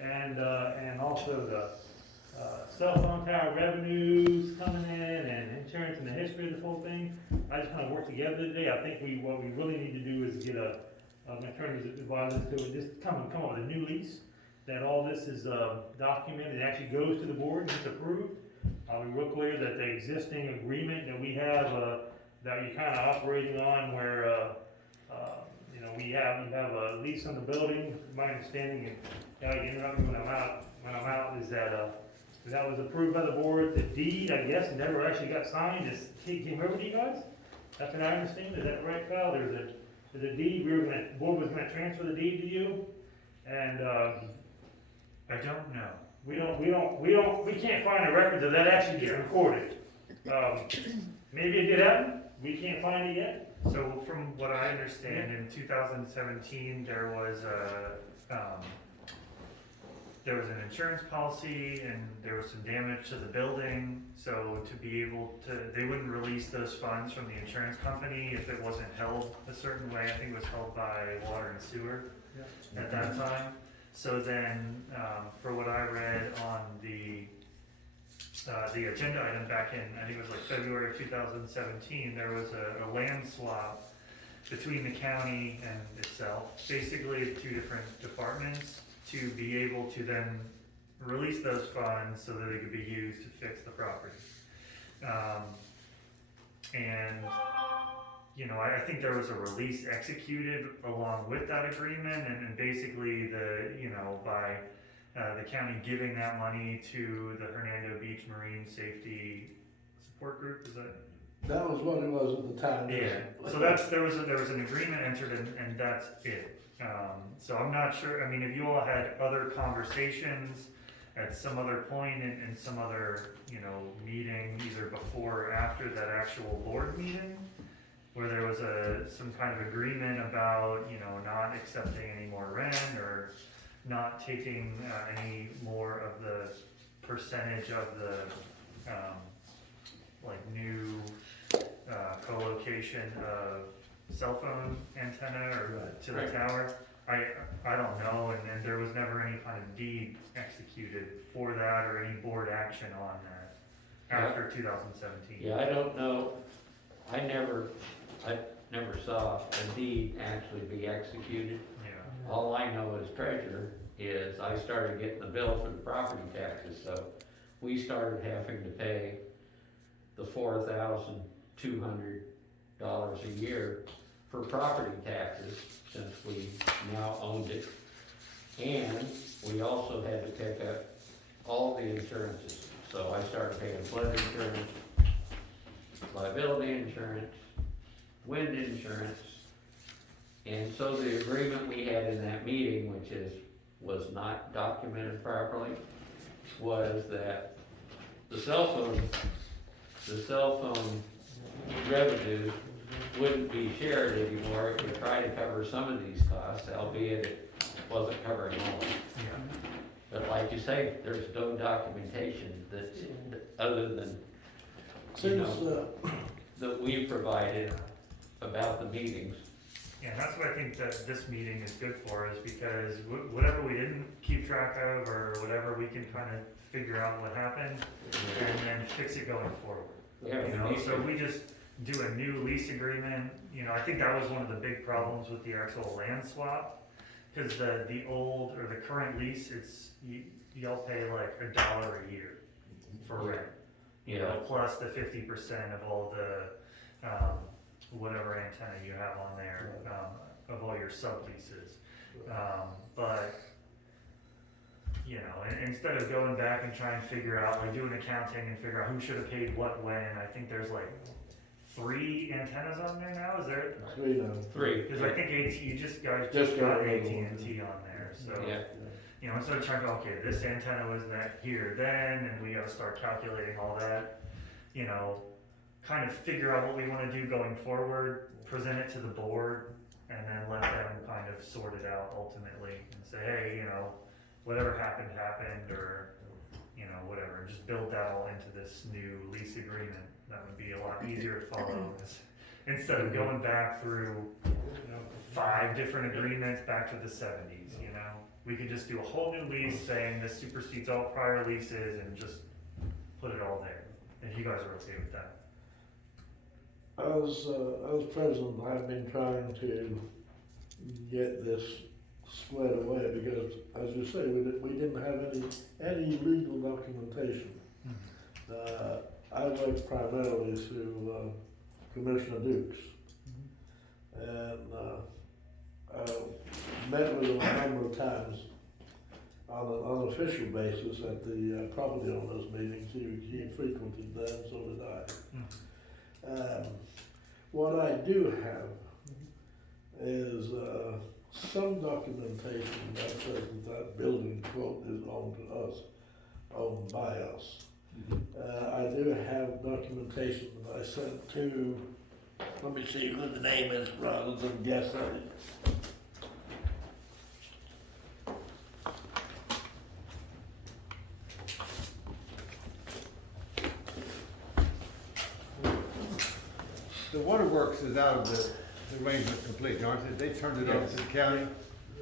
and also the, cell phone tower revenues coming in and insurance and the history of this whole thing. I just kinda worked together today. I think what we really need to do is get an attorney's advisor to just come up with a new lease, that all this is, documented, it actually goes to the board and gets approved. We're real clear that the existing agreement that we have, that you're kinda operating on where, you know, you have a lease on the building. My understanding, and, you interrupt me when I'm out, is that was approved by the board. The deed, I guess, never actually got signed, just came over to you guys? That's what I understand, is that right, Kyle? There's a deed, board was gonna transfer the deed to you, and, I don't know. we can't find a record of that actually get recorded. Maybe it did happen, we can't find it yet. So from what I understand, in 2017, there was an insurance policy and there was some damage to the building. So to be able to, they wouldn't release those funds from the insurance company if it wasn't held a certain way. I think it was held by Water and Sewer at that time. So then, for what I read on the agenda item back in, I think it was like February of 2017, there was a land swap between the county and itself, basically two different departments, to be able to then release those funds so that they could be used to fix the property. And, you know, I think there was a release executed along with that agreement, and basically by the county giving that money to the Hernando Beach Marine Safety Support Group, is that? That was what it was at the time. Yeah, so there was an agreement entered and that's it. So I'm not sure, I mean, if you all had other conversations at some other point in some other, meeting, either before or after that actual board meeting, where there was some kind of agreement about, not accepting any more rent or not taking any more of the percentage of the, new co-location of cell phone antenna or to the tower. I don't know, and then there was never any kind of deed executed for that or any board action on that after 2017. Yeah, I don't know, I never saw a deed actually be executed. Yeah. All I know as treasurer is I started getting the bill for the property taxes, so we started having to pay the $4,200 a year for property taxes since we now owned it. And we also had to pick up all the insurances. So I started paying flood insurance, liability insurance, wind insurance. And so the agreement we had in that meeting, which was not documented properly, was that the cell phone revenue wouldn't be shared anymore. It would try to cover some of these costs, albeit it wasn't covering all of them. Yeah. But like you say, there's no documentation that's, other than, that we provided about the meetings. Yeah, and that's what I think that this meeting is good for, is because whatever we didn't keep track of or whatever, we can kind of figure out what happened and then fix it going forward. Yeah, So we just do a new lease agreement. I think that was one of the big problems with the actual land swap, because the old or the current lease, y'all pay like $1 a year for rent, plus the 50% of all the whatever antenna you have on there, of all your subleases. But instead of going back and trying to figure out, like doing accounting and figure out who should have paid what when, I think there's like 3 antennas on there now. Is there? 3 now. 3. Because I think you just got got AT&T on there. So instead of trying to go, okay, this antenna was that here then, and we got to start calculating all that. Kind of figure out what we want to do going forward, present it to the board, and then let them kind of sort it out ultimately and say, hey, whatever happened, or, whatever, just build that all into this new lease agreement. That would be a lot easier to follow instead of going back through 5 different agreements back to the 70s, we could just do a whole new lease saying this supersedes all prior leases and just put it all there, if you guys are okay with that. As president, I've been trying to get this squared away because, as you say, we didn't have any legal documentation. I worked primarily through Commissioner Dukes, and met with him a number of times on an unofficial basis at the property owners meetings. He frequented them, so did I. What I do have is some documentation that says that building quote is owned by us. I do have documentation that I sent to, let me see who the name is rather than guess at it. The waterworks is out of the arrangement complete, aren't they? They turned it over to the county,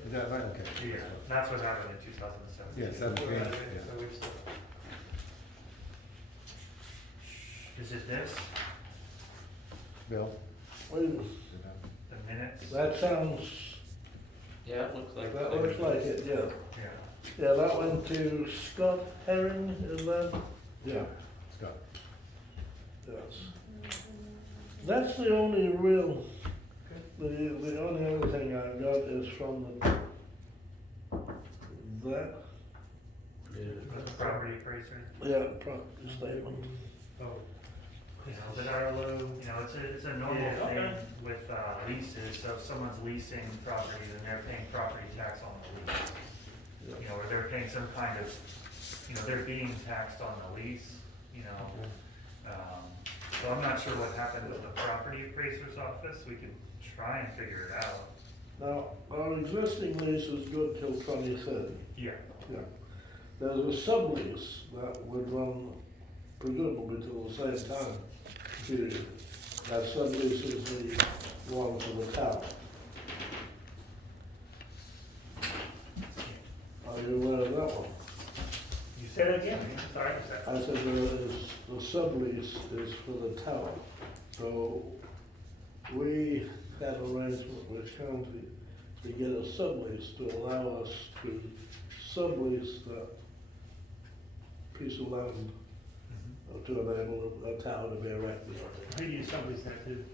is that right? Okay. Yeah, that's what happened in 2017. Yeah, 17, yeah. So we've still- Is it this, Bill? Wait, a minute. the minutes? that sounds, Yeah, it looks like. that looks like it, yeah. Yeah. Yeah, that went to Scott Herring, is that? Yeah. Scott. Yes. That's the only real, the only other thing I got is from that, The property appraiser. property statement. Oh, You know, but Arlo, you know, it's a normal Yeah, thing okay. with leases, so if someone's leasing property, then they're paying property tax on the lease. You know, or they're paying some kind of, you know, they're being taxed on the lease, you know. So I'm not sure what happened with the property appraiser's office, we could try and figure it out. Now, our existing lease is good till 2030. Yeah. Yeah. There's a sublease that would run presumably till the same time period. That sublease is the one for the tower. Are you aware of that one? you said it again, sorry, I said there is, the sublease is for the tower. So we had arrangement with county to get a sublease to allow us to sublease that piece of land to enable a tower to be erected. who do you sublease that to?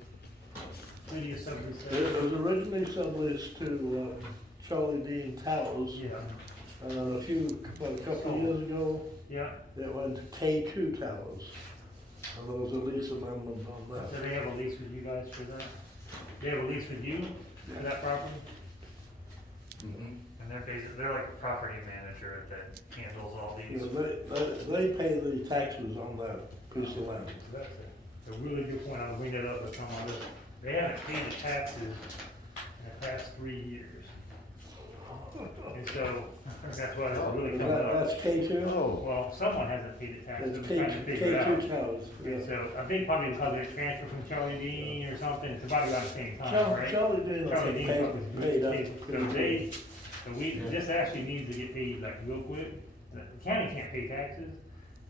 Who do you sublease that It to? was originally subleased to Charlie Dean Towers, Yeah, and then a couple of years ago, yeah, it went to K2 Towers. And there was a lease amendment on so that. they have a lease with you guys for that? They have a lease with you for that property? And they're like a property manager that handles all You these. know, they pay the taxes on that piece of land. That's a really good point, I'll bring that up with someone else. They haven't paid the taxes in the past 3 years. And so, that's why it's really coming up. That's K2? Oh. Well, someone hasn't paid the taxes, It's I'm trying to figure it out. K2 Towers. And so, I think probably because it transferred from Charlie Dean or something, it's about around the same time, right? Charlie Dean Charlie Dean was paid up. so they, this actually needs to get paid like real quick. The county can't pay taxes,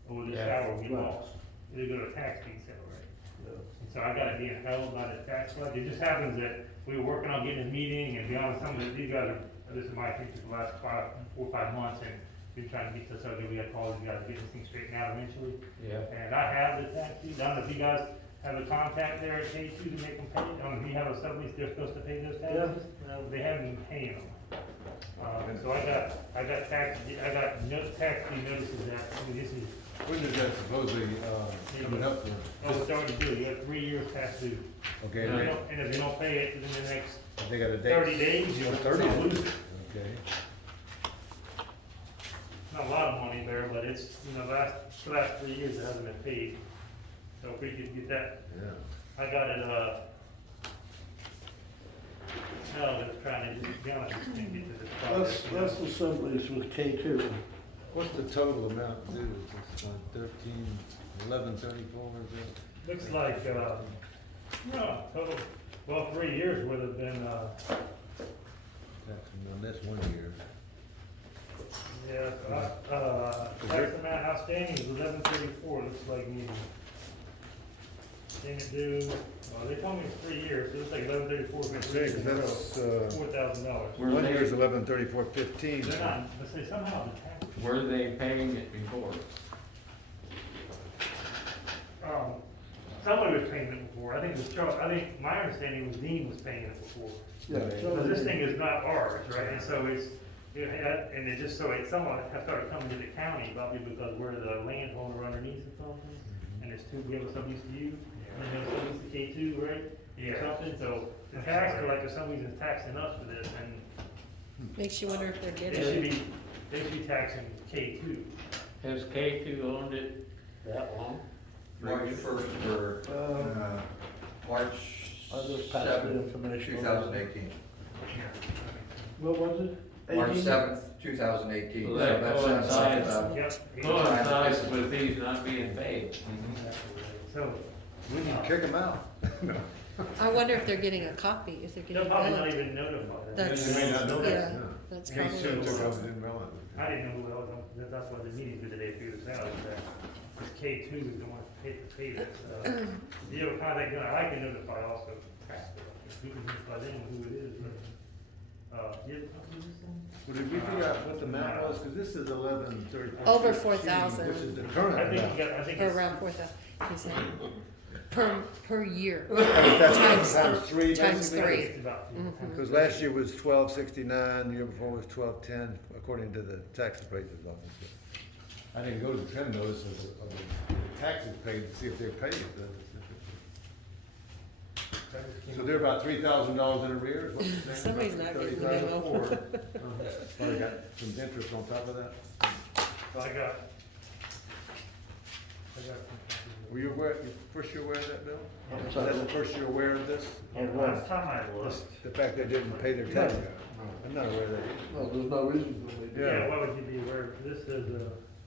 or this Yeah. tower will be Right. lost. It'll go to a tax being set, right? Yeah. And so I got it being held by the tax collector. It just happens that we were working on getting a meeting, and to be honest, some of these guys are, this is my opinion, for the last 4 or 5 months, and been trying to get this, okay, we gotta call these guys to get this thing straightened out eventually. Yeah, And I have the tax deed, I don't know if you guys have a contact there at K2 to make them pay, I don't know if you have a sublease, they're supposed to pay those taxes? No, they haven't been paying them. And so I got tax deed notices that, I mean, this is, When is that supposedly, coming up for? oh, it's already due, you have 3 years past due. Okay, And they, if you don't pay it within the next they got a 30 date? days, you'll 30 you'll lose it. Okay. Not a lot of money there, but it's, you know, the last 3 years it hasn't been paid. So if we could get that, Yeah. I got it, no, just trying to, just be honest, just can't get to this project. That's the sublease with K2. What's the total amount due? It's 1134, is it? Looks like, no, total, well, 3 years would have been, That's, no, that's 1 year. Yeah, tax amount outstanding is 1134, looks like me. Payment due, they told me it's 3 years, so it's like 1134 for 3 years in a row. That's, $4,000. Were one they- year's 1134.15. They're not, let's say somehow the tax, Were they paying it before? somebody was paying it before, I think it was Charles, I think, my understanding was Dean was paying it before. Yeah, Because this thing is not ours, right, and so it had, and it just, so it somewhat has started coming to the county, probably because we're the landowner underneath or something, and there's two, we have a sub-lease to you, and then a sub-lease to K two, right? Or Yeah. something, so the tax collector, for some reason, is taxing us for this, and Makes you wonder if they're they getting. should be taxing K two. Has K two owned it that long? March first or March I just passed the seventh, information. 2018. What was it? March 18? 7th, 2018. Well, that So sounds like, coincides. Yep. Coincides with these not being paid. So, We can kick them out. No. I wonder if they're getting a copy, if they're they'll getting probably not billed. even notify them. That's- They may not know that, yeah, yeah. That's Case probably. two took over, didn't realize I it. didn't know who else, that's why the meeting's good today, figure this out, is that, this K two is the one to pay this, you have a contact, I can notify also, who can notify them who it is, but, you have a copy of this thing? Well, did we figure out what the amount was? Cause this is 1134. Over 4,000. This is the current I think amount. you got, I think Or it's, around 4,000, he said, per year. That's Times three, times basically? I three. think it's about, Mhm. Because last year was 1269, the year before was 1210, according to the tax appraiser's office. I didn't go to the trend notice of the taxes paid to see if they're paid. So they're about $3,000 in arrears, what you're saying? Somebody's About not getting the 35 memo. Probably got some interest on top of that. I got. Were you aware, first you aware of that, Bill? I'm Was sorry. that the first you're aware of this? Yeah, last time I looked, The fact they didn't pay their tax? I'm not aware of that. No, there's no reason for me. yeah, why would you be aware, of this is,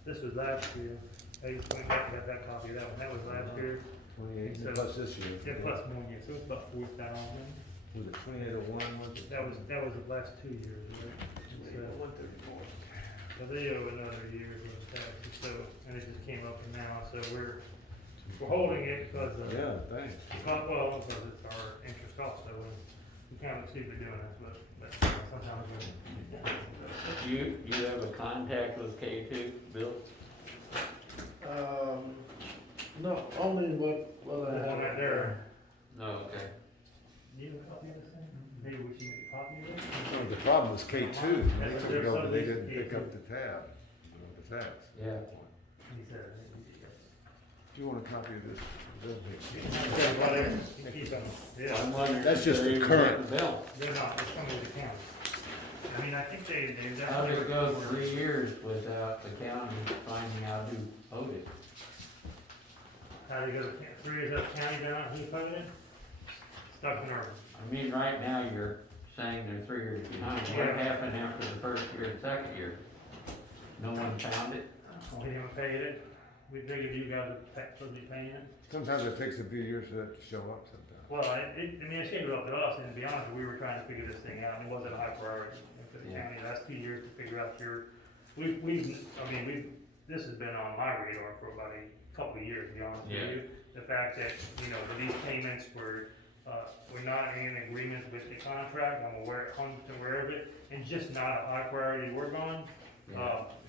this was last year, I just went back and got that copy of that one, that was last year, 28 So- plus this year. yeah, plus more years, so it's about 4,000. Was it 2801, was it? That was the last 2 years, right? So, 134. so they owe another year's worth of taxes, so, and it just came up now, so we're holding it because of, Yeah, thanks. well, because it's our interest also, and we kind of stupid doing this, but sometimes we're. You have a contact with K two, Bill? No, only what I The have. one right there. No, okay. Do you have a copy of this thing? Maybe we should make a copy of it? Well, the problem was K2, they That's took their it over, they didn't sublease, pick up the tab, the tax. Yeah. He said. Do you want a copy of this? Okay, whatever, you keep them, yeah, I'm wondering That's if just they're the even current. getting Bill. they're not, it's coming to the county. I mean, I think they've How did it go definitely. 3 years without the county finding out who owed it? How do you go, 3 years up county down, who put it in? Stuck in our, I mean, right now you're saying they're 3 years behind. What Yeah. happened after the first year and second year? No one found it? we haven't paid it, we figured you guys would supposed to be paying it. Sometimes it takes a few years for that to show up sometimes. Well, I mean, it came up to us, and to be honest, we were trying to figure this thing out, and it wasn't a high priority for the Yeah. county, the last 2 years to figure out your, this has been on my radar for about a couple of years, to be honest with Yeah. you. The fact that, these payments we're not in agreement with the contract, I'm aware of it, and just not a high priority to work on.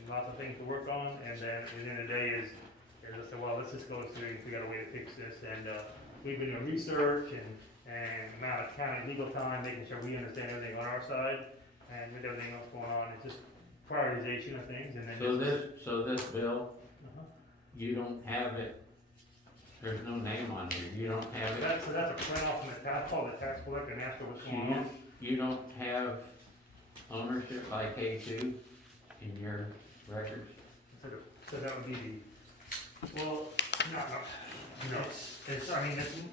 Lots of things to work on, and then at the end of the day is I said, well, let's just go through and figure out a way to fix this, and, we've been doing research and amount of county legal time, making sure we understand everything on our side, and with everything else going on, it's just prioritization of things, and then just. So this bill, Uh-huh. you don't have it, there's no name on here, you don't have it, So that's a print off from the tax, call the tax collector and ask her what's going on. you don't have ownership by K two in your records? So that would be the, well, no, I mean, I think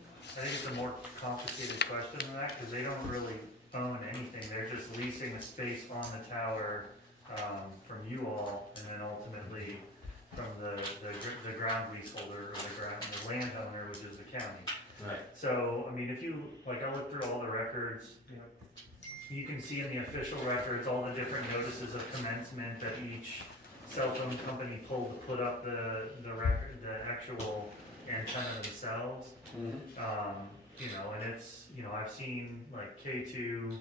it's a more complicated question than that, because they don't really own anything, they're just leasing the space on the tower, from you all, and then ultimately from the ground leaseholder, or the landowner, which is the county. Right. So, I mean, if you, like, I looked through all the records, you can see in the official records all the different notices of commencement that each cell phone company pulled to put up the record, the actual antenna themselves. You know, and it's, you know, I've seen like K2,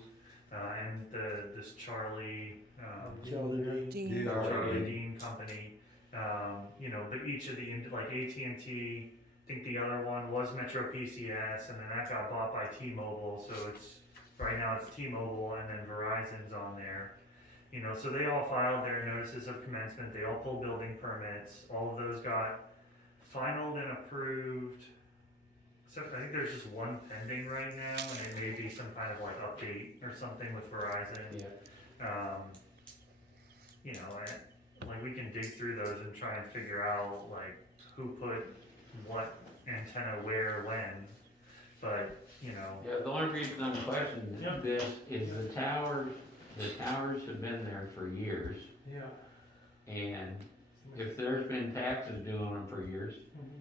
and this Charlie, Charlie Dean. Dean. Charlie Dean company, you know, but each of the, like AT&T, I think the other one was Metro PCS, and then that got bought by T-Mobile, so it's, right now it's T-Mobile, and then Verizon's on there. You know, so they all filed their notices of commencement, they all pulled building permits, all of those got finalized and approved. So I think there's just one pending right now, and it may be some kind of like update or something with Verizon. Yeah. You know, like we can dig through those and try and figure out like who put what antenna where when, but you know. Yeah, the only reason I'm questioning Yep. this is the towers have been there for years, Yeah. and if there's been taxes due on them for years,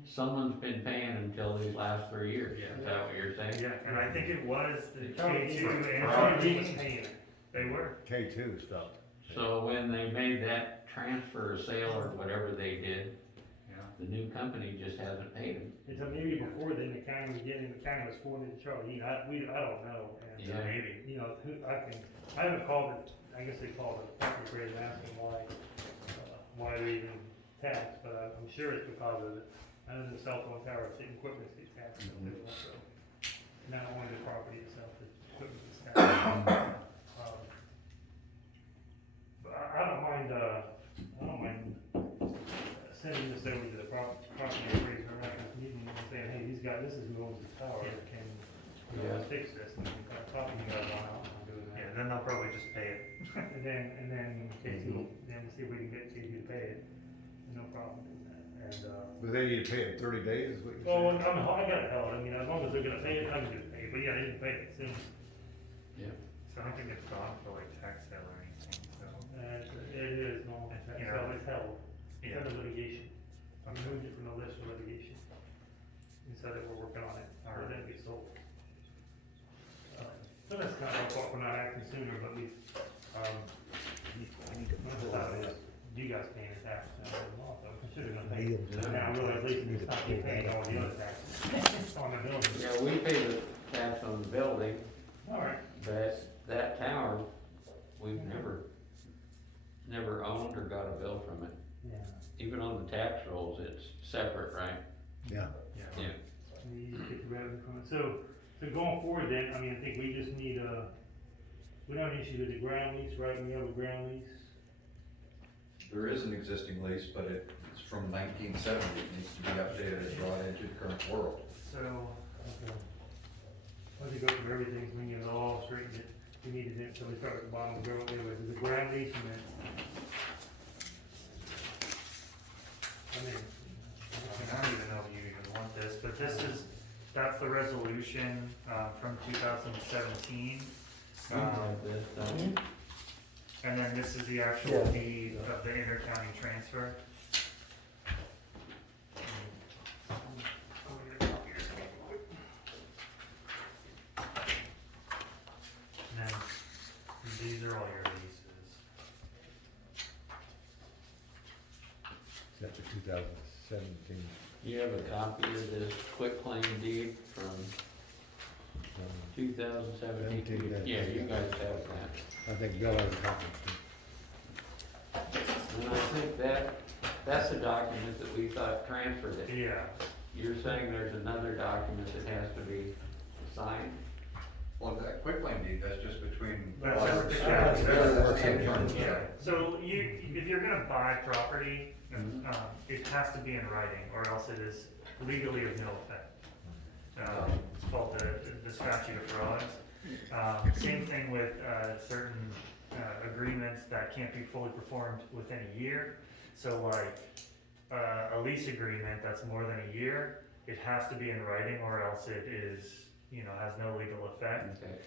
someone's been paying until these last 3 years. Yeah. Is that what you're saying? Yeah, and I think it was the Charlie K2 Dean was- and Charlie Charlie Dean was Dean. paying it. They were. K2 stopped. So when they made that transfer or sale or whatever they did, Yeah. the new company just hasn't paid them. Until maybe before then, the county was getting, the county was forwarded to Charlie Dean, I don't know. And, Yeah. Maybe. you know, I haven't called it, I guess they called it, Parker and asking why they even taxed, but I'm sure it's because of it. I know the cell phone tower, the equipment gets taxed, so, not only the property itself, the equipment gets taxed. But I don't mind sending this over to the property appraiser, or records meeting, and saying, hey, this is who owns the tower, can, Yeah. fix this, and kind of talking to you guys on doing that. Yeah, then they'll probably just pay it. And then K2, then see if we can get K2 to pay it, no problem doing that, and, But they need to pay in 30 days, is what you're well, saying? I got it held, I mean, as long as they're gonna pay it, I'm gonna pay it, but yeah, they need to pay it soon. So I don't think it's gone for like tax sale or anything, so. It is, no, You know, so it's held, it's Yeah. under litigation, I moved it from the list of litigation. And said that we're working on it, or Alright. then it gets sold. So that's not our fault for not acting sooner, but we, most of the time, it's you guys paying the tax, I'm considering gonna pay. Now, I realize at least it's not you paying all the other taxes on the building. Yeah, we pay the tax on the building, Alright, but that tower, we've never owned or got a bill from it. yeah, Even on the tax rolls, it's separate, right? Yeah. Yeah. Yeah. we just get the revenue from it, so going forward then, I mean, I think we just need we don't issue the ground lease, right, we have a ground lease? There is an existing lease, but it's from 1970, it needs to be updated and brought into the current world. So, Okay. Once you go through everything, we can get it all straightened, we needed it, so we start at the bottom of the ground, anyway, the ground lease and then. I mean. I don't even know if you even want this, but that's the resolution, from 2017. We have this, don't we? And then this is the actual Yeah. deed of the intercounty transfer. And then these are all your leases. Except for 2017. You have a copy of this quitclaim deed from 2017? 17, Yeah, you guys have that. I think Bill has a copy. And I think that's a document that we thought transferred it. Yeah, You're saying there's another document that has to be signed? Well, that quitclaim deed, that's just between. That's us. just the That's county. the internal yeah. side. So if you're gonna buy property, Mhm. it has to be in writing, or else it is legally of no effect. It's called the statute of frauds. Same thing with, certain, agreements that can't be fully performed within a year. So like, a lease agreement that's more than a year, it has to be in writing, or else it is, has no legal effect. Okay.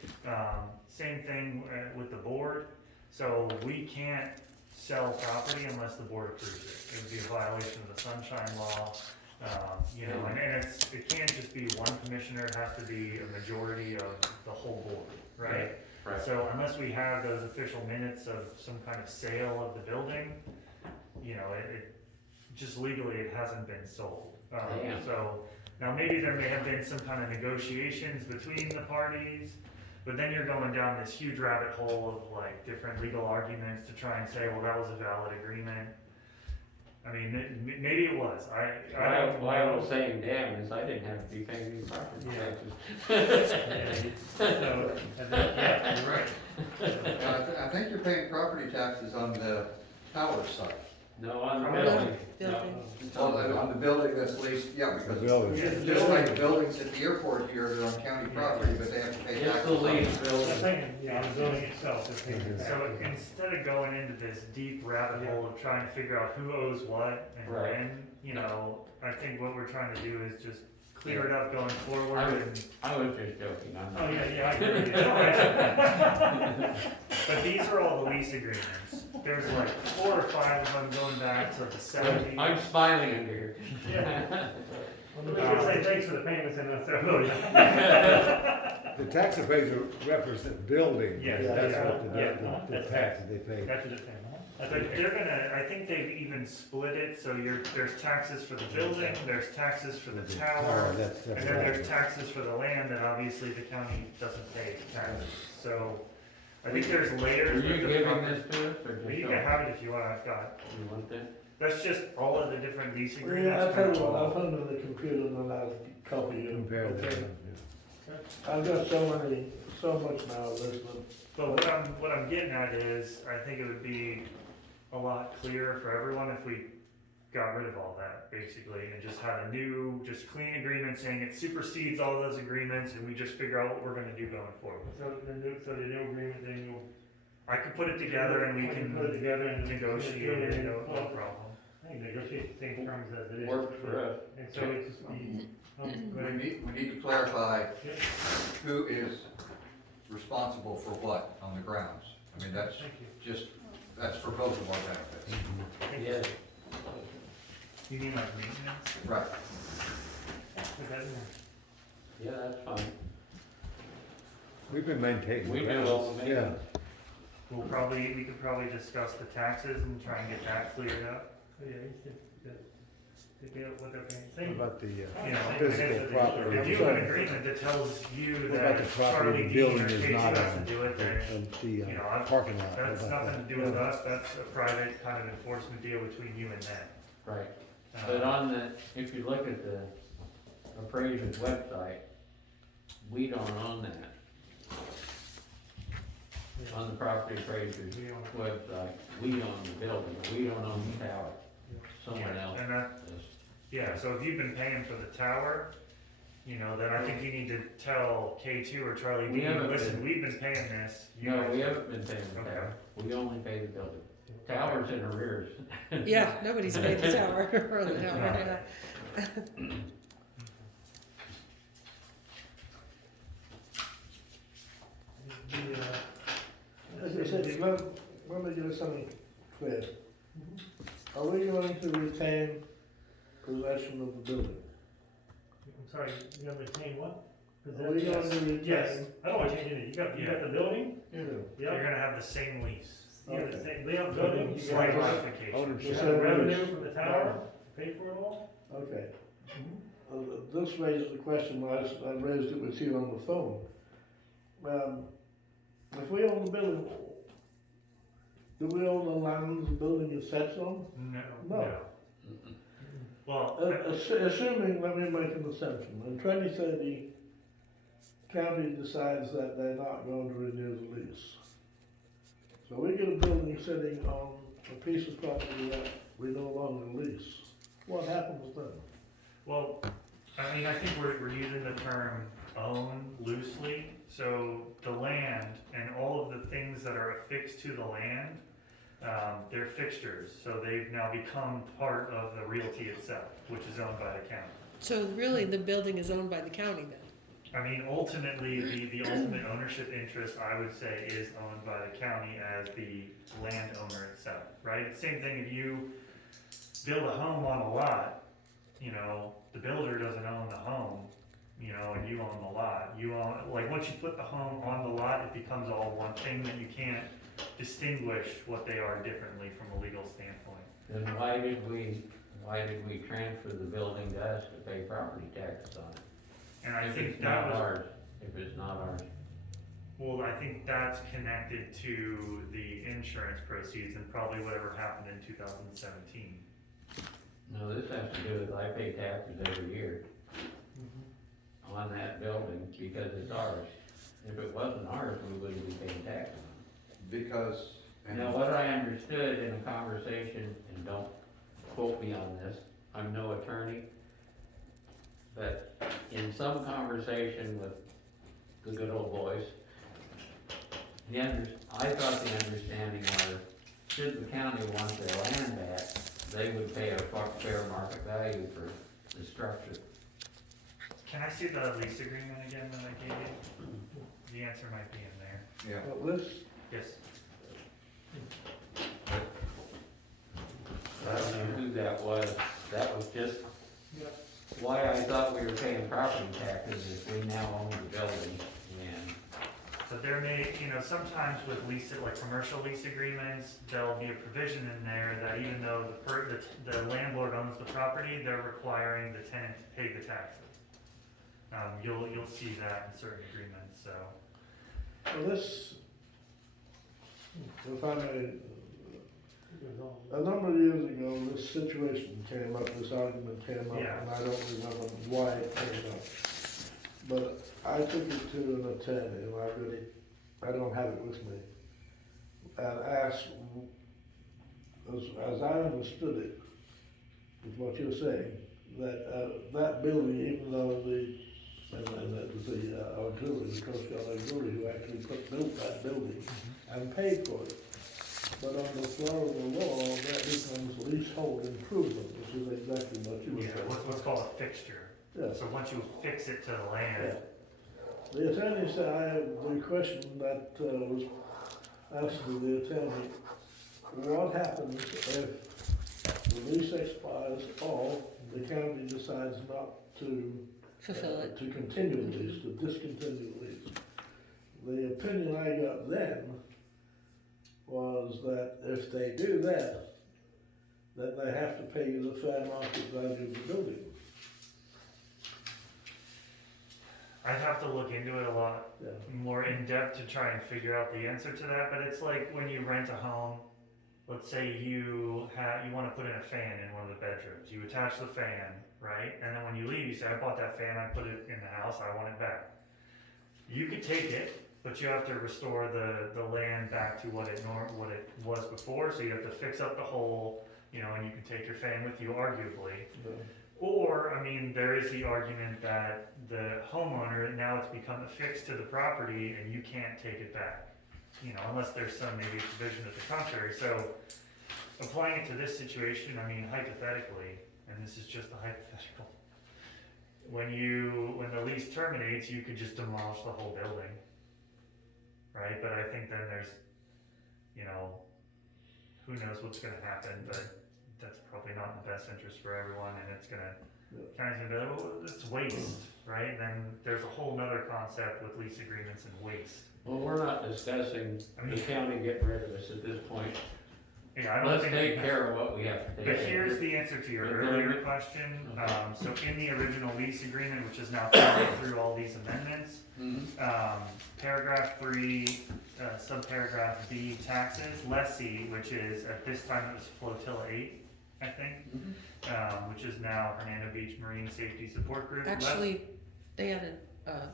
Same thing with the board, so we can't sell property unless the board approves it. It would be a violation of the sunshine law, and it can't just be one commissioner, it has to be a majority of the whole board, right? Right. So unless we have those official minutes of some kind of sale of the building, you know, it just legally, it hasn't been sold. Damn. So, now maybe there may have been some kind of negotiations between the parties, but then you're going down this huge rabbit hole of like different legal arguments to try and say, well, that was a valid agreement. I mean, maybe it was, I don't Why I know. was saying damn is I didn't have to be paying any property Yeah. taxes. So, and then, yeah, You're right. I think you're paying property taxes on the tower site. No, on the No, building. building. On the building that's leased, yeah, The because building. just like the buildings at the airport here are on county property, but they have to pay It's taxes the on them. lease I'm building. saying, yeah, the building itself, they're paying the So tax. instead of going into this deep rabbit hole of trying to figure out who owes what and Right. when, you know, I think what we're trying to do is just clear it up going I forward was- and, I was just joking, I'm Oh, not. yeah, I agree with you. but these are all the lease agreements. There's like 4 or 5 of them going back to the '70s. I'm smiling under here. Yeah. Well, let's just say thanks for the payments and that's their vote. The tax appraiser represent building. Yes, That's yeah, what the yeah. the taxes they pay. That's what it's saying, huh? That's But okay. they're gonna, I think they've even split it, so there's taxes for the building, there's taxes for the tower, That's and then there's taxes for the land that obviously the county doesn't pay taxes. So I think there's Are layers. you with the giving property- this to us, or Well, just? you can have it if you want, I've got, You want that? that's just all of the different lease Yeah, agreements. I'll tell you what, I'll put it on the computer and then I'll copy you. Compare Okay. them. I've got so much now, listening. But what I'm getting at is, I think it would be a lot clearer for everyone if we got rid of all that, basically, and just had a new, just clean agreement saying it supersedes all those agreements, and we just figure out what we're gonna do going forward. So the new agreement, then you'll. I could put it together and we can Put it together and negotiate it, no Well, problem. I think negotiate the same terms as it is. Works for us. And so it's the, We need to clarify Yeah. who is responsible for what on the grounds. I mean, that's Thank you. just, that's for both of our benefits. Thank you. Yes. You mean like maintenance? Right. Put that in there. Yeah, that's fine. We've been maintaining. We the do grounds. all the maintenance. We could probably discuss the taxes and try and get that cleared up. Oh, yeah, you said, to be what they're paying. What Same. about the, You know, physical property? if you have an agreement that tells you What about that the property Charlie the Dean building or is K2 not has to on? do it, then And the you know, I'm- parking lot? that's what about nothing to do with us, that's a private kind of enforcement deal between you and them. Right. But on the, if you look at the appraiser's website, we don't own that. On the property appraiser's We own it. website, we own the building, we don't own the tower. Someone Yeah, else and that, does. yeah, so if you've been paying for the tower, you know, then I think you need to tell K2 or Charlie We Dean, haven't listen, been- we've been paying this. you No, guys- we haven't been paying the Okay. tower, we only pay the building. Tower's in arrears. Yeah, nobody's paid the tower or the tower. The, As I said, let me get something clear. Are we going to retain possession of the building? I'm sorry, you're gonna retain what? Are we going to retain? Yes, I don't want to change anything, you got the building, You know. You're yeah, gonna have the same lease, you have the Okay. same layout building, you slight have modification. Ownership. you have the revenue from the tower, pay for it all. Okay. This raises the question, when I raised it with you on the phone. If we own the building, do we own the land the building is set on? No, No. no. Well, Assuming, let me make an assumption, in 2030, county decides that they're not going to renew the lease. So we get a building sitting on a piece of property that we no longer lease. What happens then? well, I mean, I think we're using the term own loosely, so the land and all of the things that are affixed to the land, they're fixtures, so they've now become part of the realty itself, which is owned by the county. So really, the building is owned by the county then? I mean, ultimately, the ultimate ownership interest, I would say, is owned by the county as the landowner itself, right? Same thing if you build a home on a lot, you know, the builder doesn't own the home, you know, and you own the lot. You own, like, once you put the home on the lot, it becomes all one thing that you can't distinguish what they are differently from a legal standpoint. Then why did we transfer the building to us to pay property taxes on it? And I If think it's that not was, ours, if it's not ours. well, I think that's connected to the insurance proceeds and probably whatever happened in 2017. No, this has to do with, I pay taxes every year on that building because it's ours. If it wasn't ours, we wouldn't be paying taxes on it. Because, and Now, what I understood in a conversation, and don't quote me on this, I'm no attorney, but in some conversation with the good old boys, I thought the understanding was, should the county want their land back, they would pay a fair market value for the structure. Can I see the lease agreement again that I gave you? The answer might be in there. yeah, But this, Yes. I don't know who that was, that was just why I thought we were paying property taxes if we now own the building, and But there may, you know, sometimes with lease, like commercial lease agreements, there'll be a provision in there that even though the landlord owns the property, they're requiring the tenant to pay the taxes. You'll see that in certain agreements, so. well, this, if I may, a number of years ago, this situation came up, this argument came up, Yeah. and I don't remember why it came up. But I took it to an attorney, and I don't have it with me, and asked, as I understood it, with what you're saying, that, that building, even though and that was the auxiliary, the Coast Guard auxiliary who actually built that building and paid for it. But under Florida law, that becomes leasehold improvement, which is exactly what you were Yeah, saying. what's called a fixture. Yeah. So once you fix it to the land, Yeah. The attorney said, the question that was asked to the attorney, what happens if the lease expires or the county decides not to Fulfill it. to continue the lease, to discontinue the lease? The opinion I got then was that if they do that, then they have to pay you the fair market value of the building. I'd have to look into it a lot Yeah. more in depth to try and figure out the answer to that, but it's like when you rent a home, let's say you want to put in a fan in one of the bedrooms, you attach the fan, right? And then when you leave, you say, I bought that fan, I put it in the house, I want it back. You could take it, but you have to restore the land back to what it was before, so you have to fix up the hole, you know, and you can take your fan with you arguably. Or, I mean, there is the argument that the homeowner, now it's become affixed to the property and you can't take it back. You know, unless there's some maybe provision to the contrary. So, applying it to this situation, I mean, hypothetically, and this is just a hypothetical, when the lease terminates, you could just demolish the whole building. Right? But I think then there's, you know, who knows what's gonna happen, but that's probably not in the best interest for everyone, and it's gonna, county's gonna be like, well, it's waste, right? Then there's a whole nother concept with lease agreements and waste. well, we're not discussing the county getting rid of us at this point. Yeah, I don't Let's think. take care of what we have to take But care here's of. the answer to your Okay. earlier question. Okay. So in the original lease agreement, which is now followed through all these amendments, paragraph 3, subparagraph B, taxes, lessee, which is, at this time it was Flotilla 8, I think, which is now Hernando Beach Marine Safety Support Group. Actually, they had a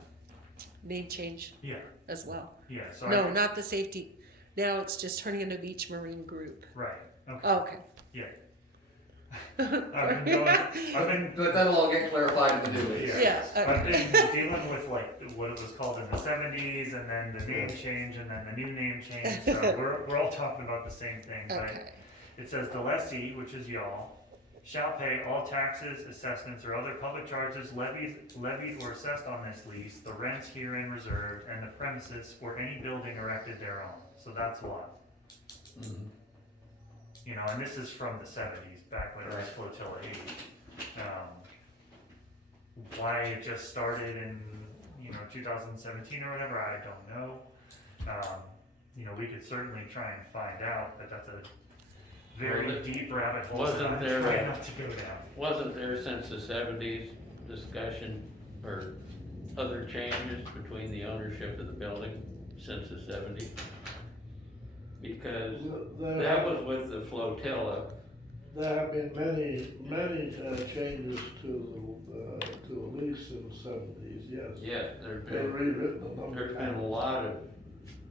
name change Yeah, as well. yeah, so No, not the safety. Now it's just Hernando Beach Marine Group. right, okay, Oh, okay. yeah. I've been but that'll all get clarified in the new lease. Yeah, I've okay. been dealing with like what it was called in the 70s, and then the name change, and then the new name change. So we're all talking about the same thing. But Okay. it says the lessee, which is y'all, shall pay all taxes, assessments, or other public charges levied or assessed on this lease, the rents herein reserved, and the premises or any building erected thereon. So that's what. Mhm. You know, and this is from the 70s, back when it was Flotilla 8. Why it just started in, 2017 or whatever, I don't know. We could certainly try and find out, but that's a very Well, deep rabbit hole wasn't that I'm there trying a- not to go down. Wasn't there since the seventies discussion or other changes between the ownership of the building since the seventies? Because that was with the flotilla. There have been many changes to the lease in the seventies, yes. Yes, there's They've been, rewritten a number there's of been a times. lot of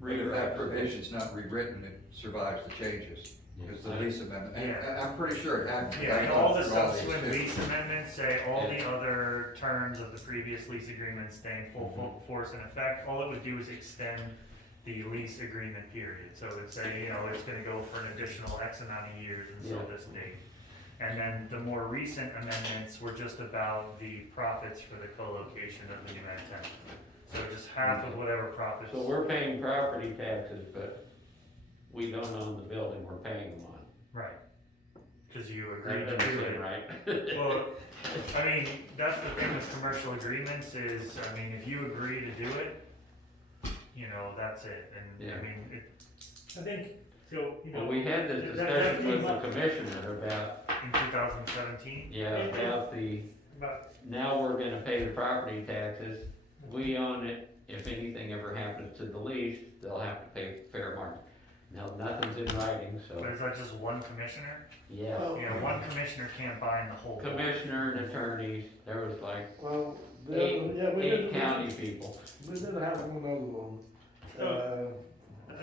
But if that rewrites. provision's not rewritten, it survives the changes, because the lease amendment, and Yeah. I'm pretty sure it had. Yeah, and all the these subsequent too. lease amendments say all the Yeah. other terms of the previous lease agreement stay in full force and effect. All it would do is extend the lease agreement period. So it'd say, it's gonna go for an additional X amount of years until Yeah. this date. And then the more recent amendments were just about the profits for the co-location of the new antenna. So just half of whatever profits. So we're paying property taxes, but we don't own the building we're paying them on. Right. Cause you agreed That to doesn't do seem it. right. Well, that's the thing with commercial agreements is, if you agree to do it, that's it, and, Yeah. I think, so, Well, we had this that discussion with came the up- commissioner about, in 2017. about the, But, now we're gonna pay the property taxes, we own it, if anything ever happens to the lease, they'll have to pay fair market. Now, nothing's in writing, But so, is that just one commissioner? yeah. Well, One commissioner can't bind the whole board. Commissioner and attorneys, there was like Well, the other, eight, we eight did, county people. we did have one other one. I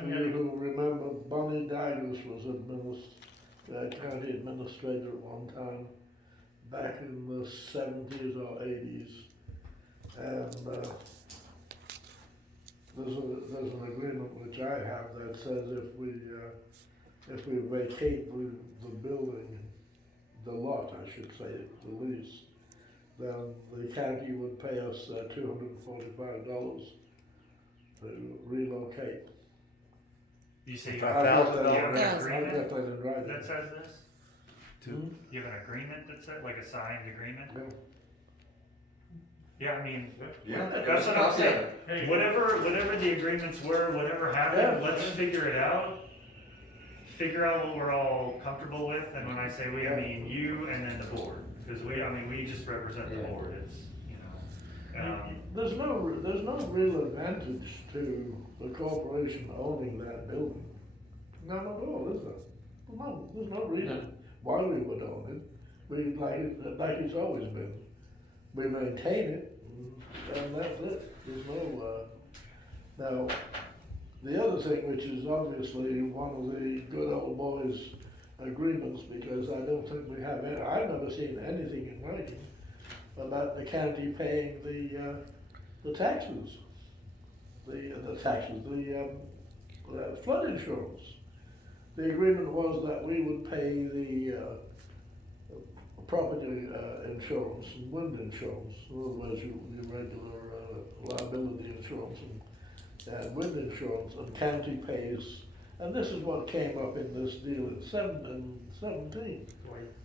For mean, you who remember, Bonnie Dagus was county administrator at one time, back in the seventies or eighties. And, there's an agreement which I have that says if we vacate the building, the lot, I should say, the lease, then the county would pay us $245 to relocate. You say you I have got that you on- have Yeah. an I agreement got that in writing. that says this? Hmm? You have an agreement that says, like a signed agreement? Yeah. Yeah, Yeah. That's what I'm saying. hey, Whatever the agreements were, whatever happened, Yeah. let's figure it out. Figure out what we're all comfortable with, and when I say we, I mean you and then the board, because we just represent the Yeah. board, it's, There's no real advantage to the corporation owning that building. None at all, is there? No, there's no reason why we would own it. We, like it's always been. We maintain it, and that's it. There's no, now, the other thing, which is obviously one of the good old boys agreements, because I don't think we have any, I've never seen anything in writing about the county paying the taxes. The flood insurance. The agreement was that we would pay the property insurance and wind insurance, in other words, your regular liability insurance and wind insurance, and county pays, and this is what came up in this deal in 17.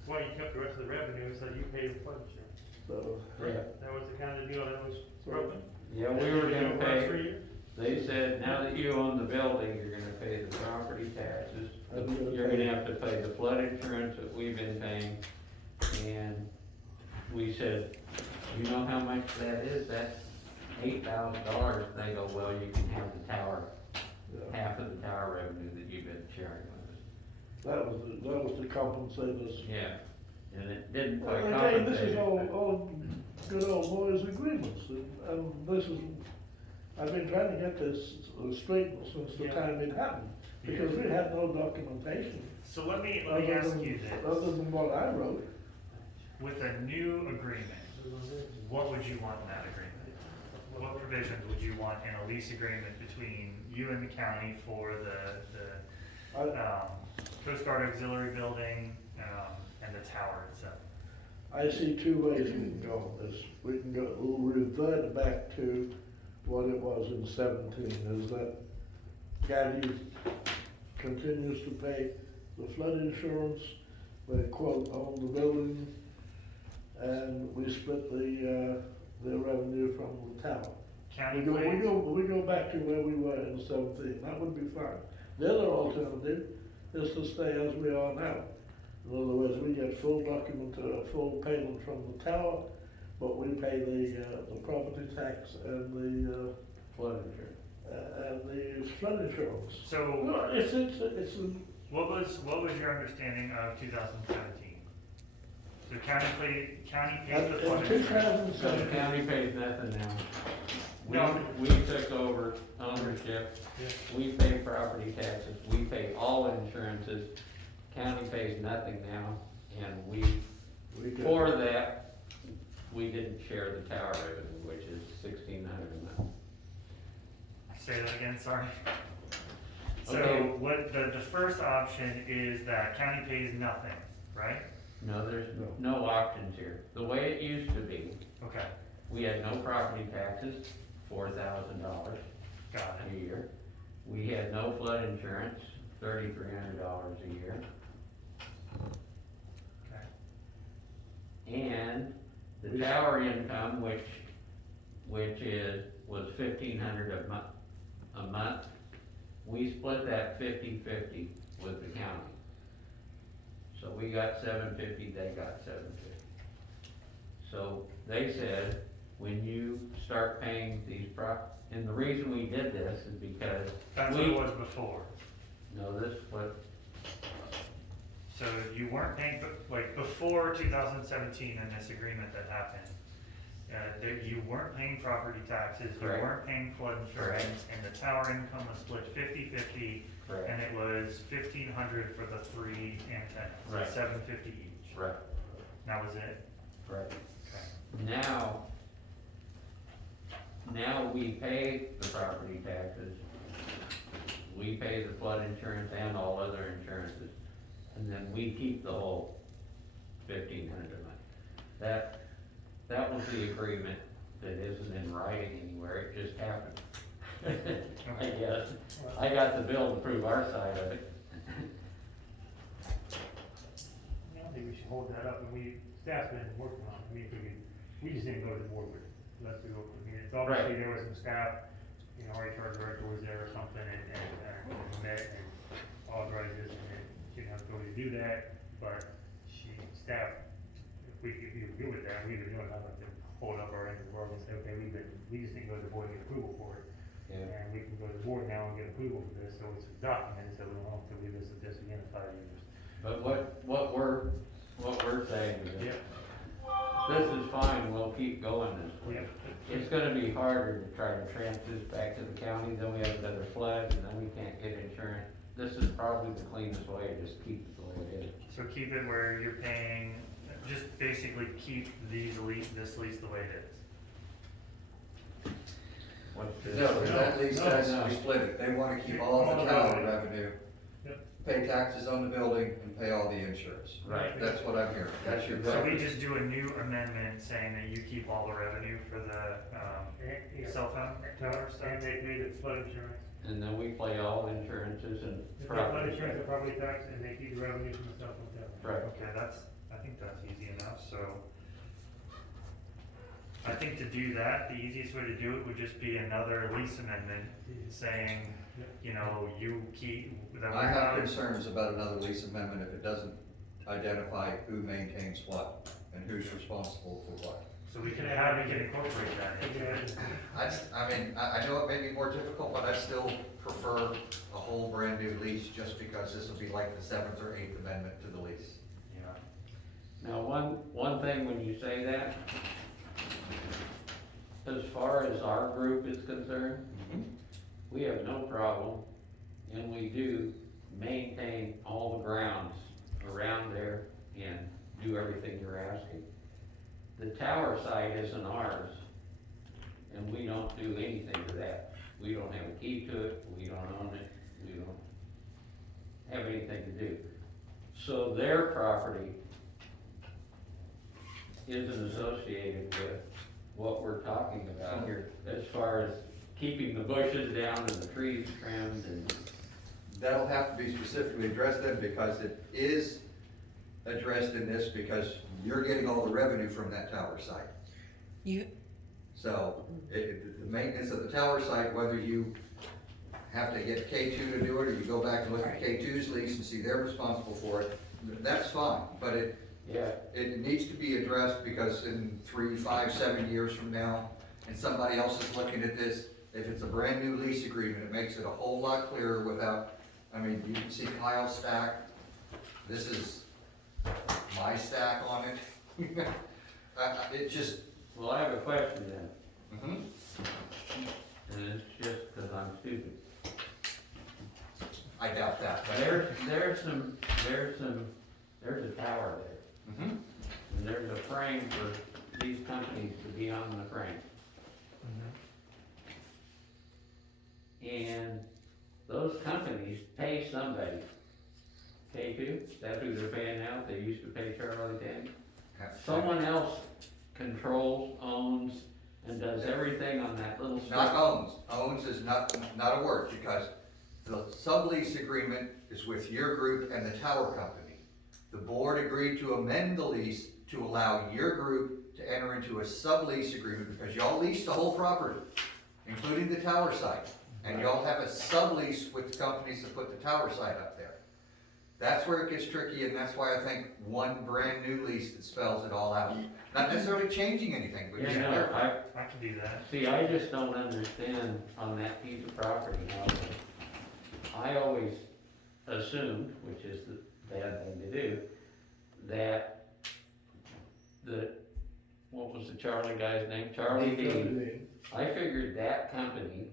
why you kept the rest of the revenue, so you pay the flood insurance. So, Yeah, That was the kind of deal that was broken. yeah, we were gonna Last 3 pay, years? they said, now that you own the building, you're gonna pay the property taxes. And You're gonna have to pay the flood insurance that we've been paying, and we said, you know how much that is? That's $8,000. They go, well, you can have the tower, yeah. half of the tower revenue that you've been sharing with us. That was to compensate us. Yeah, and it didn't Well, quite again, this compensate is it. all good old boys agreements, and this is, I've been trying to get this straight since the Yeah. time it happened, because we had no documentation. so let me other ask than- you this. Other than what I wrote. With a new agreement, what would you want in that agreement? What provisions would you want in a lease agreement between you and the county for the Coast Guard Auxiliary Building, and the tower itself? I see two ways we can go on this. We'll revert back to what it was in 17, is that county continues to pay the flood insurance, they quote own the building, and we split the revenue from the tower. County We plays, go back to where we were in 17, that would be fine. The other alternative is to stay as we are now. In other words, we get full full payment from the tower, but we pay the property tax and the Flood insurance. flood insurance. so Well, it's what was your understanding of 2017? So county pays the flood in insurance. So the 2017. county pays nothing now. No. We took over ownership, Yeah. we pay property taxes, we pay all insurances, county pays nothing now, and for that, we didn't share the tower revenue, which is $1,600 a month. Say that again, sorry. So Okay. what, the first option is that county pays nothing, right? No, there's no options here. The way it used to be, Okay, we had no property taxes, $4,000 got a it. year. We had no flood insurance, $3,300 a year. Okay. And the tower income, which was $1,500 a month, we split that 50-50 with the county. So we got $750, they got $750. So they said, when you start paying these and the reason we did this is because That's what it was before. this what, So you weren't paying, like, before 2017 and this agreement that happened, that you weren't paying property taxes, you Correct. weren't paying flood insurance, and the tower income was split 50-50, correct, and it was $1,500 for the 3 antennas, so Right. $750 each. right, That was it? correct. Okay. Now we pay the property taxes, we pay the flood insurance and all other insurances, and then we keep the whole $1,500 a month. That was the agreement that isn't in writing anywhere, it just happened. I guess, I got the bill to prove our side of it. I think we should hold that up, and staff's been working on it, I mean, we just didn't go to the board with it, let's be open, I mean, it's obviously, there was some staff, our HR director was there or something, and met and authorized this, and then she didn't have to go to do that, but staff, if we were good with that, we would know how to hold up our end of the world and say, okay, we just didn't go to the board and get approval for it. Yeah. And we can go to the board now and get approval for this, so it's documented, so we don't have to revisit this again in 5 years. But what we're saying is, Yep. this is fine, we'll keep going this way. Yep. It's gonna be harder to try to transfer this back to the county, then we have another flood, and then we can't get insurance. This is probably the cleanest way, just keep it the way it is. So keep it where you're paying, just basically keep this lease the way it is. What's this? No, that lease says no. we split it, they wanna keep all the tower revenue, Yep. pay taxes on the building, and pay all the insurance. Right, That's what I'm hearing, that's your So we preference. just do a new amendment saying that you keep all the revenue for the, cell phone tower stuff? And they pay the flood insurance. and then we play all insurances and They pay flood property. insurance and property tax, and they keep the revenue from the cell phone tower. Right, Okay, I think that's easy enough, so. I think to do that, the easiest way to do it would just be another lease amendment saying, you keep, that I we're have not, concerns about another lease amendment if it doesn't identify who maintains what, and who's responsible for what. so we can incorporate that into it. I know it may be more difficult, but I still prefer a whole brand new lease, just because this will be like the 7th or 8th amendment to the lease. Yeah. now, one thing when you say that, as far as our group is concerned, we have no problem, and we do maintain all the grounds around there and do everything you're asking. The tower site isn't ours, and we don't do anything to that. We don't have a key to it, we don't own it, we don't have anything to do. So their property isn't associated with what we're talking about here, as far as keeping the bushes down and the trees trimmed and, That'll have to be specifically addressed then, because it is addressed in this because you're getting all the revenue from that tower site. You, So, the maintenance of the tower site, whether you have to get K2 to do it, or you go back and look at K2's lease and see they're responsible for it, that's fine, but Yeah, it needs to be addressed, because in 3, 5, 7 years from now, and somebody else is looking at this, if it's a brand new lease agreement, it makes it a whole lot clearer without, I mean, you can see Kyle's stack, this is my stack on it. It just, well, I have a question then, mhm. and it's just because I'm stupid. I doubt that, but There's a tower there, mhm. and there's a frame for these companies to be on the frame. And those companies pay somebody. K2, that's who they're paying now, they used to pay Charlie Danny. Someone else controls, owns, and does everything on that little Not strip. owns is not a word, because the sublease agreement is with your group and the tower company. The board agreed to amend the lease to allow your group to enter into a sublease agreement, because y'all lease the whole property, including the tower site. And y'all have a sublease with the companies that put the tower site up there. That's where it gets tricky, and that's why I think one brand new lease that spells it all out. Not necessarily changing anything, but just Yeah, no, clarifying. I can do that. See, I just don't understand on that piece of property how, I always assumed, which is the bad thing to do, that what was the Charlie guy's name? Charlie Dean. I figured that company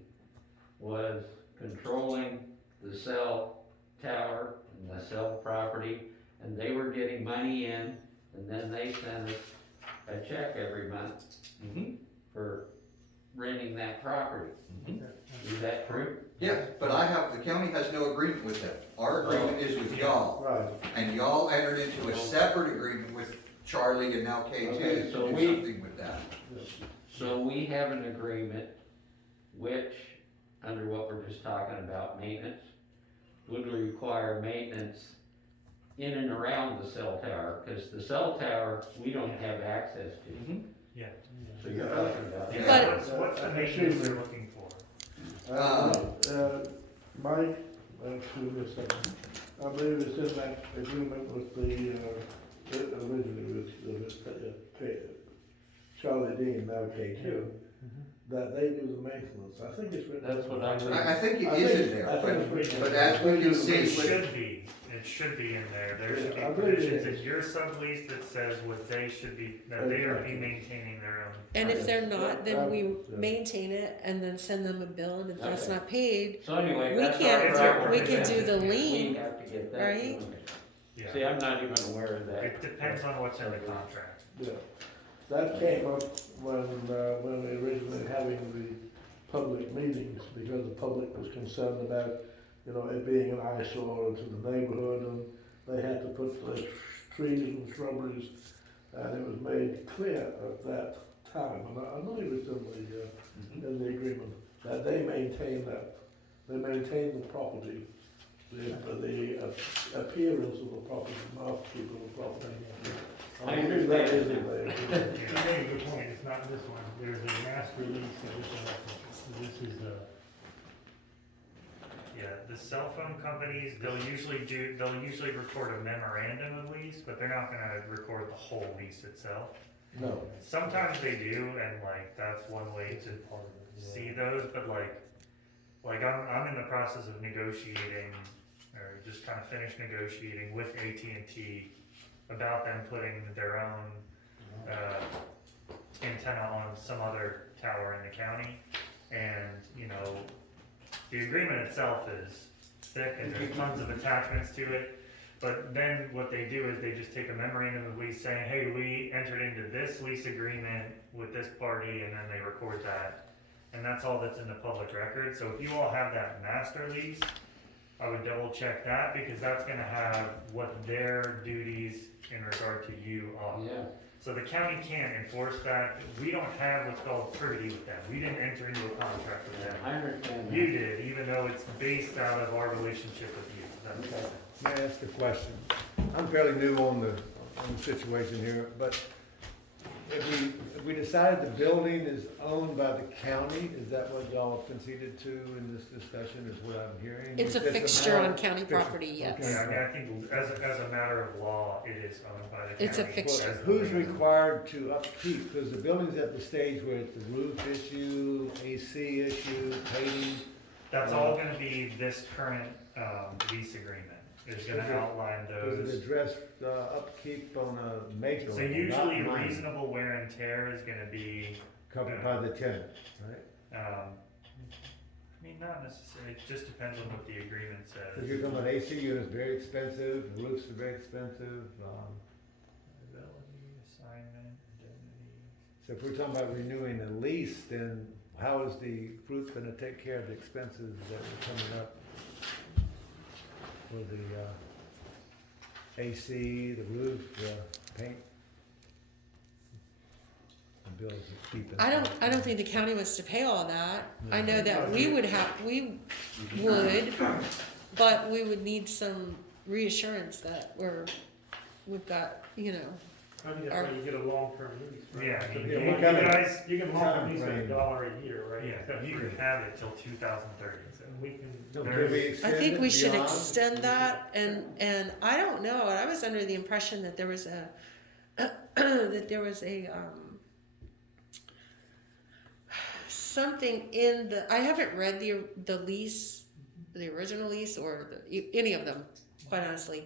was controlling the cell tower and the cell property, and they were getting money in, and then they sent us a check every month Mhm. for renting that property. Mhm. Is that true? Yes, but the county has no agreement with them. Our agreement is with y'all, Right. and y'all entered into a separate agreement with Charlie and now K2 Okay, to so do we- something with that. So we have an agreement which, under what we're just talking about, maintenance, would require maintenance in and around the cell tower, because the cell tower, we don't have access to. Yeah. So you're talking about. Yeah. But- What's the maintenance they're looking for? Mike, excuse me a second, I believe it's in that agreement with the, originally with Charlie Dean, now K2, that they do the maintenance, I think it's written. That's what I read. I think it I is think- in there, I think it's but written. as we can see It with, should be in there, there should Yeah, I be believe it provisions is. in your sublease that says what they should be, that they are be maintaining their own. and if they're not, then we Yeah. maintain it and then send them a bill, and if that's Okay. not paid, So anyway, We that's can't- our problem. we can do the We lien, have to get that. right? See, Yeah, I'm not even aware of that. it depends on what's in the contract. Yeah, that came up when we originally having the public meetings, because the public was concerned about, it being an eyesore to the neighborhood, and they had to put the trees and shrubberies, and it was made clear at that time, and I believe it's in the agreement, that they maintain that, they maintain the property, the appearance of the property, the upkeep of the property. I believe that is in there. You made a good point, it's not this one, there's a master lease that this is the. Yeah, the cell phone companies, they'll usually record a memorandum of lease, but they're not gonna record the whole lease itself. No, Sometimes they do, and that's one way to see those, but I'm in the process of negotiating, or just kind of finished negotiating with AT&T about them putting their own, antenna on some other tower in the county, and, the agreement itself is thick, and there's tons of attachments to it, but then what they do is they just take a memorandum of lease saying, hey, we entered into this lease agreement with this party, and then they record that. And that's all that's in the public record. So if you all have that master lease, I would double check that, because that's gonna have what their duties in regard to you are. Yeah, So the county can't enforce that. We don't have what's called privity with them. We didn't enter into a contract with them. I understand that. You did, even though it's based out of our relationship with you. Does that make sense? May I ask a question? I'm fairly new on the situation here, but if we decided the building is owned by the county, is that what y'all have conceded to in this discussion, is what I'm hearing? It's a Just fixture on amount- county fixture. property, yes. Okay. Yeah, I mean, I think as a matter of law, it is owned by the county. It's a But fixture. who's required to upkeep, because the building's at the stage where it's a roof issue, AC issue, painting. That's all gonna be this current, lease agreement, is gonna Okay. outline Does it those. address, upkeep on a major So level, usually not minor, reasonable wear and tear is gonna be, covered by the tenant, right? I mean, not necessarily, it just depends on what the agreement Because says. you're talking about AC units, very expensive, roofs are very expensive, Liability, assignment, indemnity. so if we're talking about renewing a lease, then how is the group gonna take care of the expenses that are coming up? For the, AC, the roof, the paint? The bills of keeping. I don't think the county wants to pay all that. I know that No. we would, but we would need some reassurance that we've got, you know, I think that's why you get a long-term lease, right? Yeah, I mean, So Yeah, you what kind of guys, You can long-term lease for time frame? $1 a year, right? yeah, Except you for- can have it till 2030. And we can. No, There's- can we I extend think it we should beyond? extend that, and I don't know, I was under the impression that there was a, something in the, I haven't read the lease, the original lease, or any of them, quite honestly.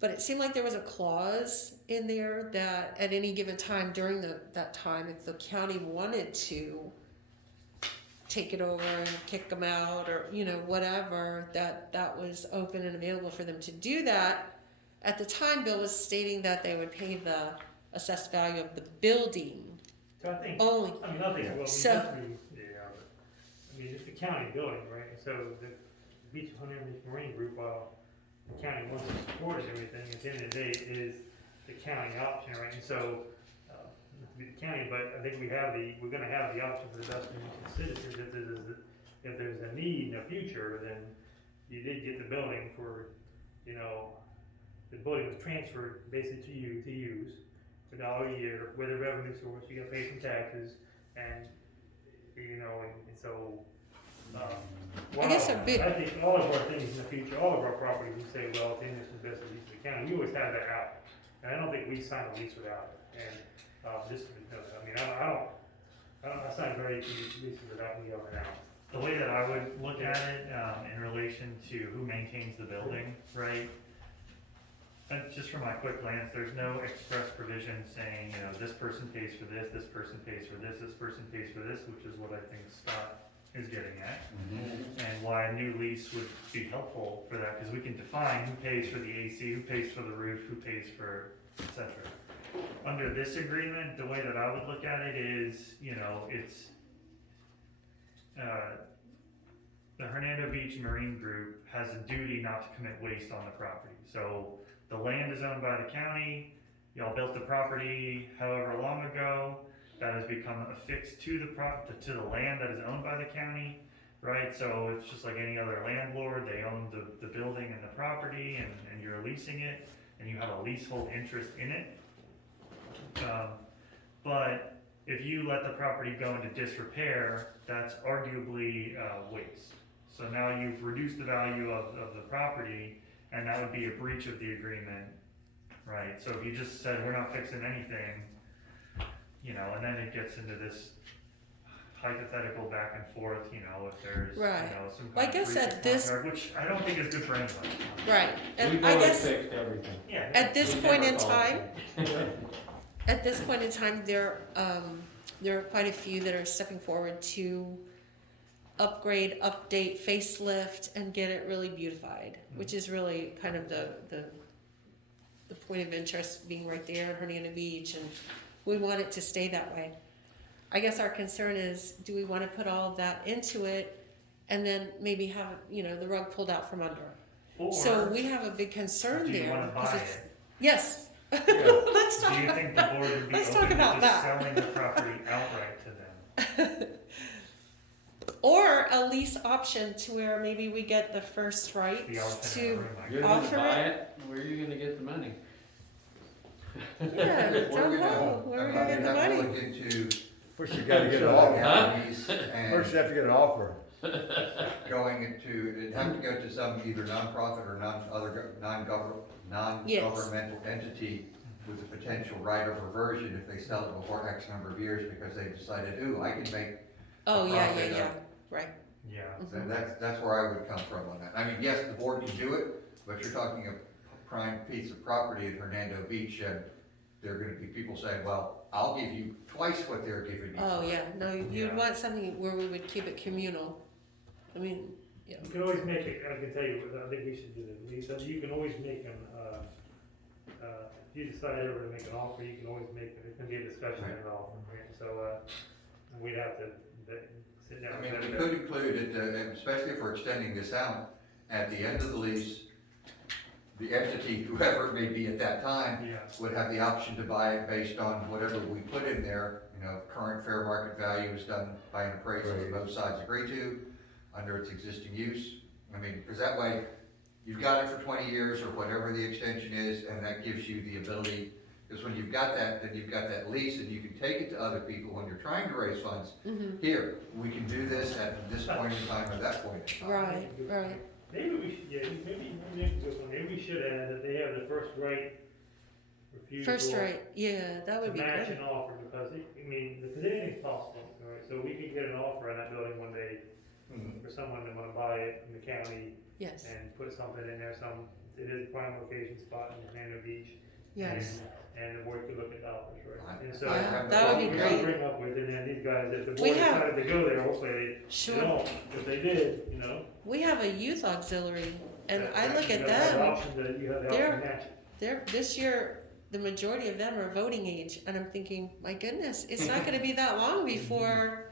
But it seemed like there was a clause in there that at any given time during that time, if the county wanted to take it over and kick them out, or, you know, whatever, that was open and available for them to do that. At the time, Bill was stating that they would pay the assessed value of the building So I think, only. I mean, nothing, well, we So- definitely, yeah, but, I mean, it's the county building, right? So the Beach Hunter Beach Marine Group, while the county wants to support it and everything, at the end of the day, it is the county option, right? And so, it would be the county, but I think we're gonna have the option for the best interest of citizens. If there's a need in the future, then you did get the building for, you know, the building was transferred basically to you to use. It's $1 a year with a revenue source, you gotta pay some taxes, and, you know, and so, I guess a big- I think all of our things in the future, all of our properties, we say, well, it's in this and best of lease of the county, we always have that out. And I don't think we sign a lease without it, and, just, I mean, I sign very few leases without me going out. The way that I would look at it, in relation to who maintains the building, right? Just from my quick glance, there's no express provision saying, you know, this person pays for this person pays for this person pays for this, which is what I think Scott is getting at. And why a new lease would be helpful for that, because we can define who pays for the AC, who pays for the roof, who pays for, et cetera. Under this agreement, the way that I would look at it is, you know, it's, the Hernando Beach Marine Group has a duty not to commit waste on the property. So the land is owned by the county, y'all built the property however long ago, that has become affixed to the land that is owned by the county, right? So it's just like any other landlord, they own the building and the property, and you're leasing it, and you have a leasehold interest in it. But if you let the property go into disrepair, that's arguably waste. So now you've reduced the value of the property, and that would be a breach of the agreement, right? So if you just said, we're not fixing anything, you know, and then it gets into this hypothetical back and forth, you know, if there's, you Right. know, some Well, I kind of guess breach at of this- contract, which I don't think is good for anyone. Right, and We've I already guess fixed everything. Yeah. at this We've point never in called time, it. at this point in time, there are quite a few that are stepping forward to upgrade, update, facelift, and get it really beautified, which is really kind of the point of interest, being right there in Hernando Beach, and we want it to stay that way. I guess our concern is, do we want to put all of that into it and then maybe have, you know, the rug pulled out from under? So Or, we have a big concern do you there. wanna 'cause buy it's- it? Yes. Yeah. Let's Do talk you about think the board would be Let's talk open to about just that. selling the property outright to them? Or a lease option to where maybe we get the first right The elephant in the to, room, I You're guess. gonna Offer buy it, where are you gonna get the money? yeah, We're don't gonna- know, where are we gonna get the I'd have to money? look into First you gotta get an Huh? offer. counties First and you have to get an offer. going into, it'd have to go to some either nonprofit or non-governmental entity with the potential right of reversion if they sell it before X number of years because they've decided, ooh, I can make, Oh, yeah, profit yeah, of- yeah, right. Yeah, Mhm. that's where I would come from on that. I mean, yes, the board can do it, but you're talking a prime piece of property in Hernando Beach and there are gonna be people saying, well, I'll give you twice what they're giving you. Oh, yeah, no, you'd Yeah. want something where we would keep it communal. I mean, yeah. You can always make it, I can tell you, I think we should do this, Lisa, you can always make them, if you decide ever to make an offer, you can always make, it can be a discussion and an offer, right? So, we'd have to sit down. I mean, and we could include it, especially if we're extending this out, at the end of the lease, the entity, whoever it may be at that time, yeah, would have the option to buy it based on whatever we put in there, you know, current fair market value is done by an appraisal that both sides agree to, under its existing use. I mean, because that way, you've got it for 20 years or whatever the extension is, and that gives you the ability, because when you've got that, then you've got that lease, and you can take it to other people when you're trying to raise funds. Mhm. Here, we can do this at this point in time or that point in time. Right, right. Maybe we should, yeah, maybe we should add that they have the first right refusal. First right, yeah, that would be To match great. an offer, because because anything's possible, all right? So we could get an offer on that building one day Mhm. for someone that wanna buy it in the county Yes, and put something in there, it is a prime location spot in Hernando Beach. yes. And the board could look at dollars, right? And so. Yeah, that would be we great. could bring up with, and then these guys, if the We board have- decided to go there, hopefully they Sure. don't, if they did, We have a youth auxiliary, and that- I that look you at have the them, option to- You have the They're- option to match it. this year, the majority of them are voting age, and I'm thinking, my goodness, it's not gonna be that long before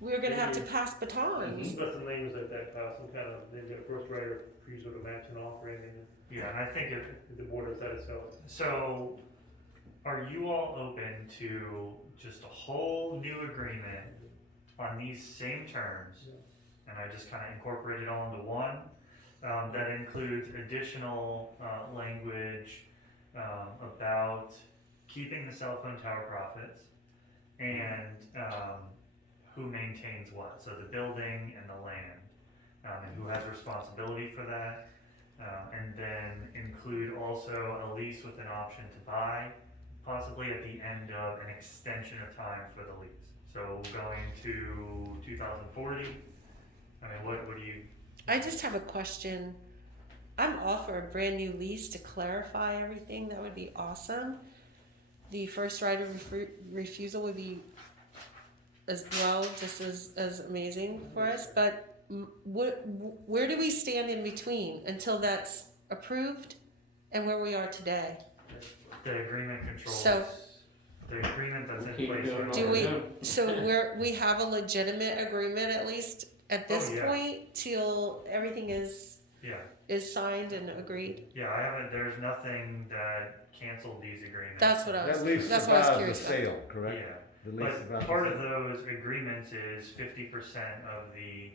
we're gonna have to pass batons. But some names like that, some kind of, they've got a first right of refusal to match an offer, and yeah, and I think if, the board has said so. so, are you all open to just a whole new agreement on these same terms? And I just kinda incorporate it all into one, that includes additional, language, about keeping the cell phone tower profits and, who maintains what, so the building and the land, and who has responsibility for that. And then include also a lease with an option to buy, possibly at the end of an extension of time for the lease. So going to 2040, I mean, what do you, I just have a question. I'm all for a brand new lease to clarify everything, that would be awesome. The first right of refusal would be as well, just as amazing for us, but where do we stand in between until that's approved and where we are today? the agreement controls, So- the agreement that's in Keep place. doing right what Do now. we, we're doing. so we have a legitimate agreement at least at this Oh, yeah. point till everything is Yeah, signed and agreed? yeah, I haven't, there's nothing that canceled these agreements. That's what I was, That lease that's what I was survives the curious about. sale, correct? Yeah, The lease but survives the part of sale. those agreements is 50% of the,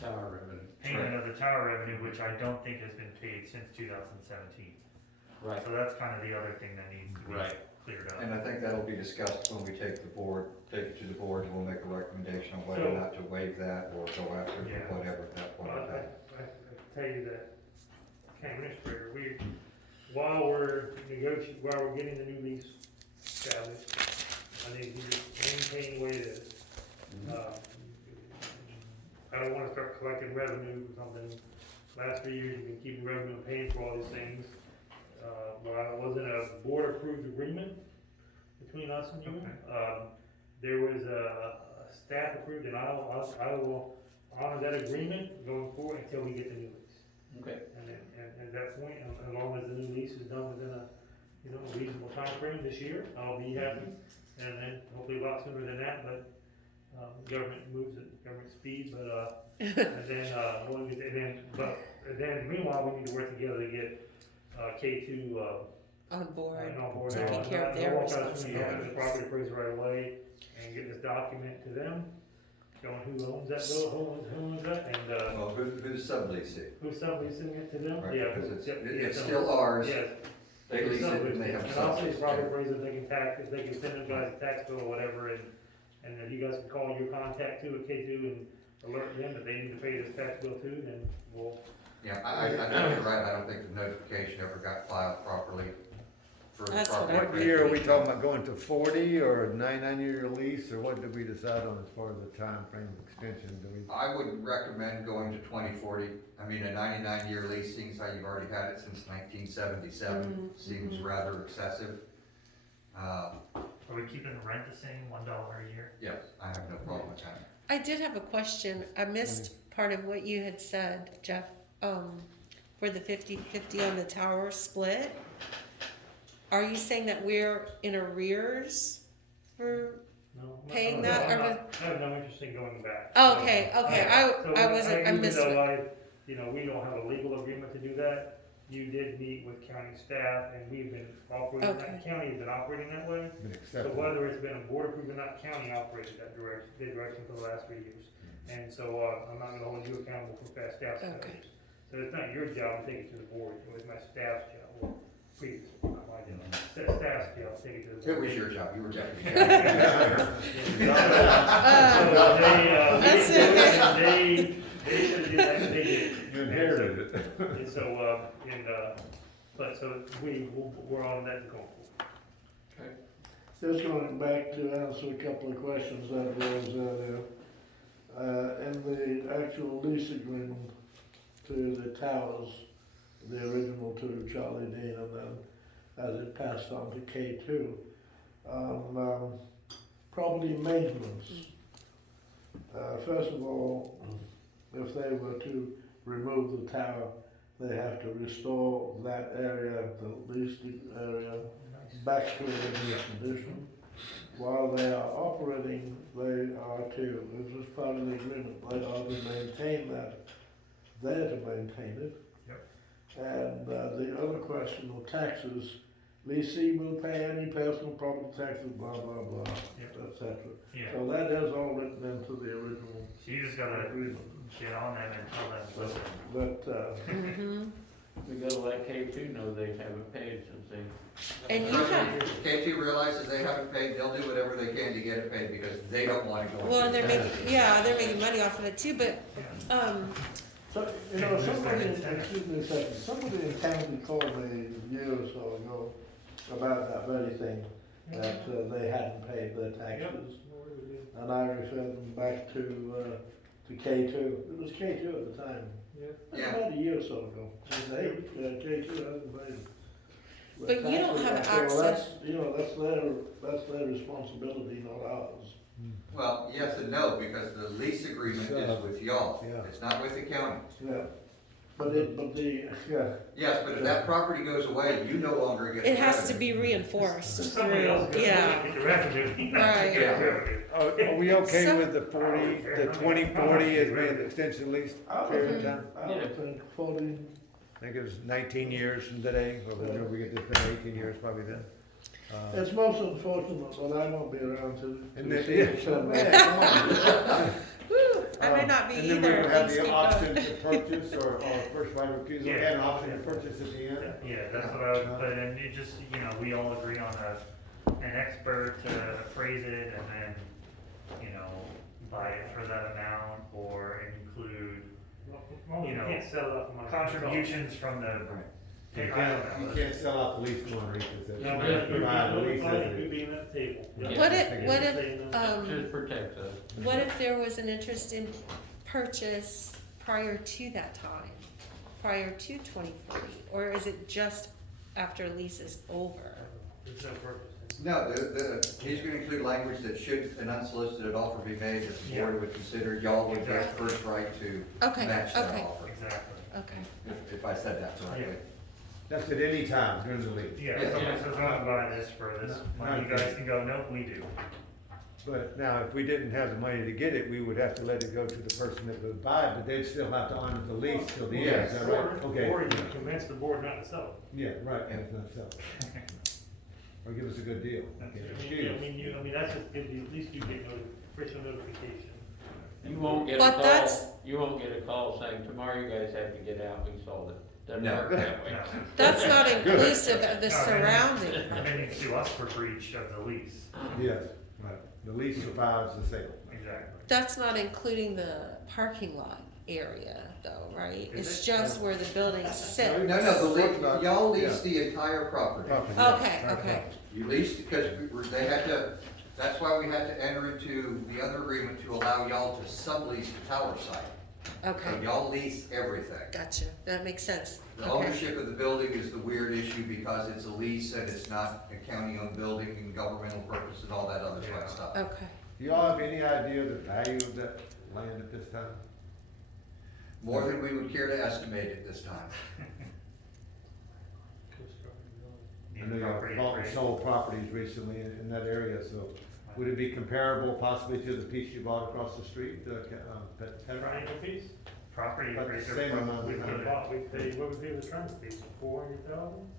Tower revenue. payment of the tower revenue, which I don't think has been paid since 2017. Right, So that's kind of the other thing that needs to be right. cleared up. And I think that'll be discussed when we take it to the board, and we'll make a recommendation on whether or not to waive that or go after it, Yeah. or whatever at that point Well, in time. I can tell you that, county administrator, while we're getting the new lease established, I think we just maintain the way it is. I don't wanna start collecting revenue or something. Last 3 years, you've been keeping revenue and paying for all these things. While it wasn't a board-approved agreement between us and you, there was a staff-approved, and I will honor that agreement going forward until we get the new lease. Okay. And then, at that point, as long as the new lease is done within a, reasonable timeframe this year, I'll be happy. And then hopefully a lot sooner than that, but, government moves at government speed, but, and then meanwhile, we need to work together to get, K2, On board, on board. taking care of their I'll walk out soon, responsibilities. the property appraiser right away and get this document to them. showing who owns that bill, who owns that, and, Well, who's subleasing? who's subleasing it to them? Right, Yeah. because it's, yeah, it's yeah, still ours, Yes. they lease it and they have And also subsidies. probably ways that they can tax, if they can send you guys a tax bill or whatever, and then you guys can call your contact too at K2 and alert them that they need to pay this tax bill too, then we'll. Yeah, I think you're right, I don't think the notification ever got filed properly for the That's what property. I What year are we talking about, going to 40 or 99-year lease, or what did we decide on as far as the time frame of extension? Do we? I would recommend going to 2040. I mean, a 99-year lease seems like you've already had it since 1977, seems rather excessive. Are we keeping the rent the same, $1 a year? Yes, I have no problem with that. I did have a question. I missed part of what you had said, Jeff, for the 50-50 on the tower split. Are you saying that we're in arrears for? No, Paying no, that, I'm or not- I have no interest in going back. Oh, okay, okay. So I wasn't, I even missed though it. you know, we don't have a legal agreement to do that, you did meet with county staff, and we've been operating, Okay. that county has been operating that way. Been So accepted? whether it's been a board approved or not, county operated that direction for the last 3 years. And so, I'm not gonna hold you accountable for past staff Okay. failures. So it's not your job to take it to the board, it was my staff's job, or previous, not my job. Staff's job, to take it to the It board. was your job, you were deputy. So That's it. they should do that, they did. You inherited it. And so, but so we're on that going forward. Just going back to answer a couple of questions that was there. In the actual lease agreement to the towers, the original to Charlie Dean, and then as it passed on to K2, property maintenance. First of all, if they were to remove the tower, they have to restore that area, the leased area, back to original condition. While they are operating, they are to, this is part of the agreement, they are to maintain that, they're to maintain it. Yep. And the other question of taxes, leasing will pay any personal property taxes, blah, blah, blah, Yep. et cetera. Yeah, So that is all written into the original so you just gotta agreement. get on them and tell them, listen, But, Mhm. We gotta let K2 know they haven't paid since they. And you have, K2 realizes they haven't paid, they'll do whatever they can to get it paid because they don't wanna go. well, into they're debt. making, yeah, they're making money off of it too, but, so, you know, somebody, excuse me a second, somebody in county called me a year or so ago about that very thing, that they hadn't paid their taxes. And I referred them back to K2. It was K2 at the time. Yeah. About a year or so ago. Hey, K2 hasn't paid. But you don't have taxes. Well, access- that's, you know, that's their responsibility, not ours. Well, yes and no, because the lease agreement is with y'all, Yeah. it's not with the county. Yeah. But yeah. Yes, but if that property goes away, you no longer get. it has to revenue. be reinforced Somebody through, else is gonna yeah. get the revenue. Right. Get the revenue. Are we okay So- with the 2040 as being the extension lease period of time? I would think 40, I think it was 19 years from today, or whenever we get this done, 18 years probably then. it's most unfortunate, but I won't be around to And see then- it someday. I may not be And then either. we will have Things the keep option going. to purchase or first right of refusal, Yeah. and an option to purchase at the end. yeah, that's what I would put, and it just, you know, we all agree on an expert to appraise it and then, you know, buy it for that amount or include Well, you know, can't sell it off of my. contributions from the, You I don't can't, know. you can't sell out the lease one, because it's. No, but Yeah. if you're provide the lease notified, as you it- being at the table. Yeah. What if, Just um, protect us. what if there was an interest in purchase prior to that time? Prior to 2040, or is it just after lease is over? There's no purpose. No, he's gonna include language that should an unsolicited offer be made, if the board would consider, y'all would get first right to Okay, match that okay. offer, exactly. Okay. if I said that correctly. That's at any time during the lease. Yeah, Yeah. someone says, I'm gonna buy this for this money, you guys can go, nope, we do. But now, if we didn't have the money to get it, we would have to let it go to the person that would buy it, but they'd still have to honor the lease till the end, is that right? Okay. Or you can convince the board not to sell it. Yeah, right, and it's not selling. Or give us a good deal. Okay, I excuse. mean, that's just, at least you get official notification. You won't get a But that's- call, you won't get a call saying, tomorrow you guys have to get out, we sold it. Doesn't No. work that way. No. That's not inclusive of the No, surrounding. And then you sue us for breach of the lease. Yes, right. The lease survives the sale. Exactly. That's not including the parking lot area though, right? Is It's it? just where the buildings sit. No, y'all lease the entire property. Property, Okay, yes. okay. You leased, because they had to, that's why we had to enter into the other agreement to allow y'all to sublease the tower site. So Okay, y'all lease everything. gotcha. That makes sense. The Okay. ownership of the building is the weird issue because it's a lease and it's not a county-owned building and governmental purpose and all that other fun Yeah. stuff. Okay. Do y'all have any idea the value of that land at this time? More than we would care to estimate at this time. I know y'all Property bought and appraisal. sold properties recently in that area, so would it be comparable possibly to the piece you bought across the street, Pet Triangle piece? Property About the appraiser. same amount. We would paid, put it- we paid, what we paid the triangle piece, 400,000?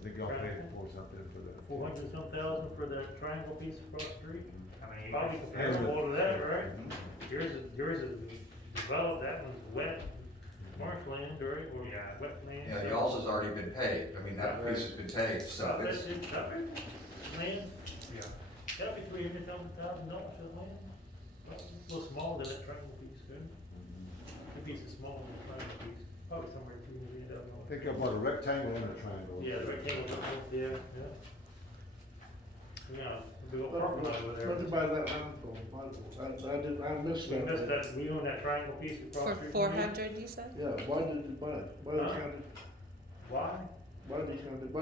I think y'all paid for something for that. 400 some thousand for that triangle piece across the street? I mean, Probably comparable to that, right? Yours is developed, that one's wet marshland, right, or Yeah. wetland. Yeah, y'all's has already been paid. I mean, that piece has been paid, so Stop it's, it, stop it, land, yeah. that'd be $300,000 for the land. Well, it's a little smaller than that triangle piece, good. The piece is smaller than the triangle piece, probably somewhere between $300,000. I think I bought a rectangle and a triangle. Yeah, the rectangle, yeah, yeah. Yeah, big old parking lot over there. What about that landfill? I missed We that. missed that, we own that triangle piece across the For street. four from you. hundred, you said? Yeah, why did you buy it? Why did Huh? county, Why? what are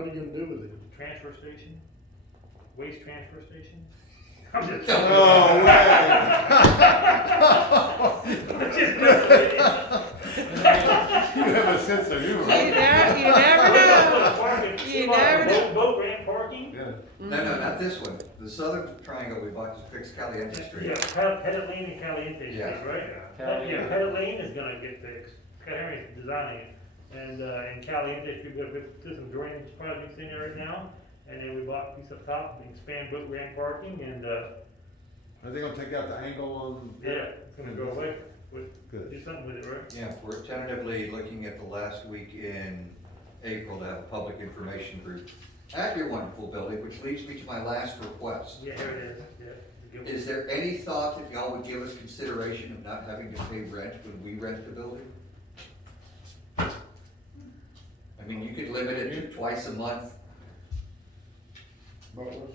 you gonna do with it? Transfer station? Waste transfer station? I'm just. No way! Just messing You have a sense of humor. You never know. Parking. You never know. Boat ramp parking? Yeah. no, not this one. The southern triangle we bought to fix Caliente Street. Yeah, Pettit Lane and Caliente Street, Yeah. right? Caliente. Yeah, Pettit Lane is gonna get fixed. Henry's designing it. And Caliente Street, we have some drainage projects in there right now. And then we bought a piece up top, we expand boat ramp parking and, Are they gonna take out the angle on? yeah, it's gonna go away. Do Good. something with it, right? Yeah, we're tentatively looking at the last week in April to have a public information group at your wonderful building, which leads me to my last request. Yeah, here it is, yeah. Is there any thought that y'all would give us consideration of not having to pay rent when we rent the building? I mean, you could limit it to twice a month. What was,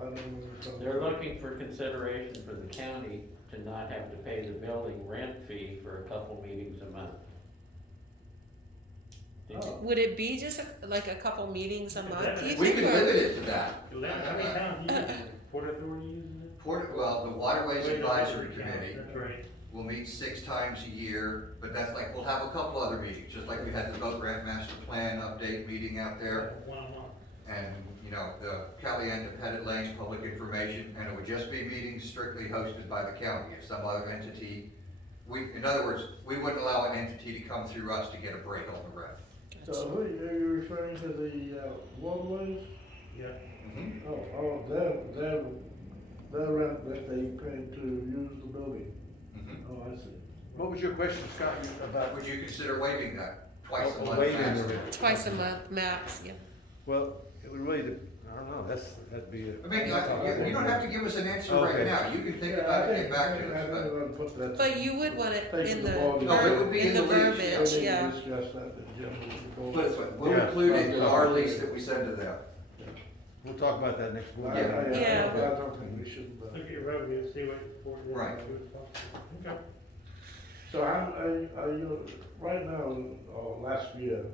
I don't know. They're looking for consideration for the county to not have to pay the building rent fee for a couple meetings a month. Did you- Would it be just like a couple meetings a month? Do you We think could we're- limit it to that. How many times you using it? Port Authority using it? Well, the Waterways Advisory Yeah, Committee That's right. will meet 6 times a year, but that's like, we'll have a couple other meetings, just like we had the boat ramp master plan update meeting out there. One a month. And, you know, the Caliente Pettit Lane's public information, and it would just be meetings strictly hosted by the county. If some other entity, in other words, we wouldn't allow an entity to come through us to get a break on the rent. So who, are you referring to the, waterways? Yeah. Their rent that they pay to use the building. Mhm. Oh, I see. What was your question, Scott, about? Would you consider waiving that twice a month? Waiving the maximum? rent. Twice a month max, yeah. Well, it would really, I don't know, that'd be a. I mean, you don't have to give us an answer right Okay. now. You can think Yeah, about I it and get back to I us, think but. I'll put that. But you would want it Take in the the, ball. No, it would be in the lease, verbiage, yeah. Discuss that in general. Put it this way, we'll Yeah. include it in our lease that we send to them. We'll talk about that next week. Yeah. I don't think we should, Look at your revenue, see what port it is. Right. see what's possible. Okay. So are you, right now, or last year,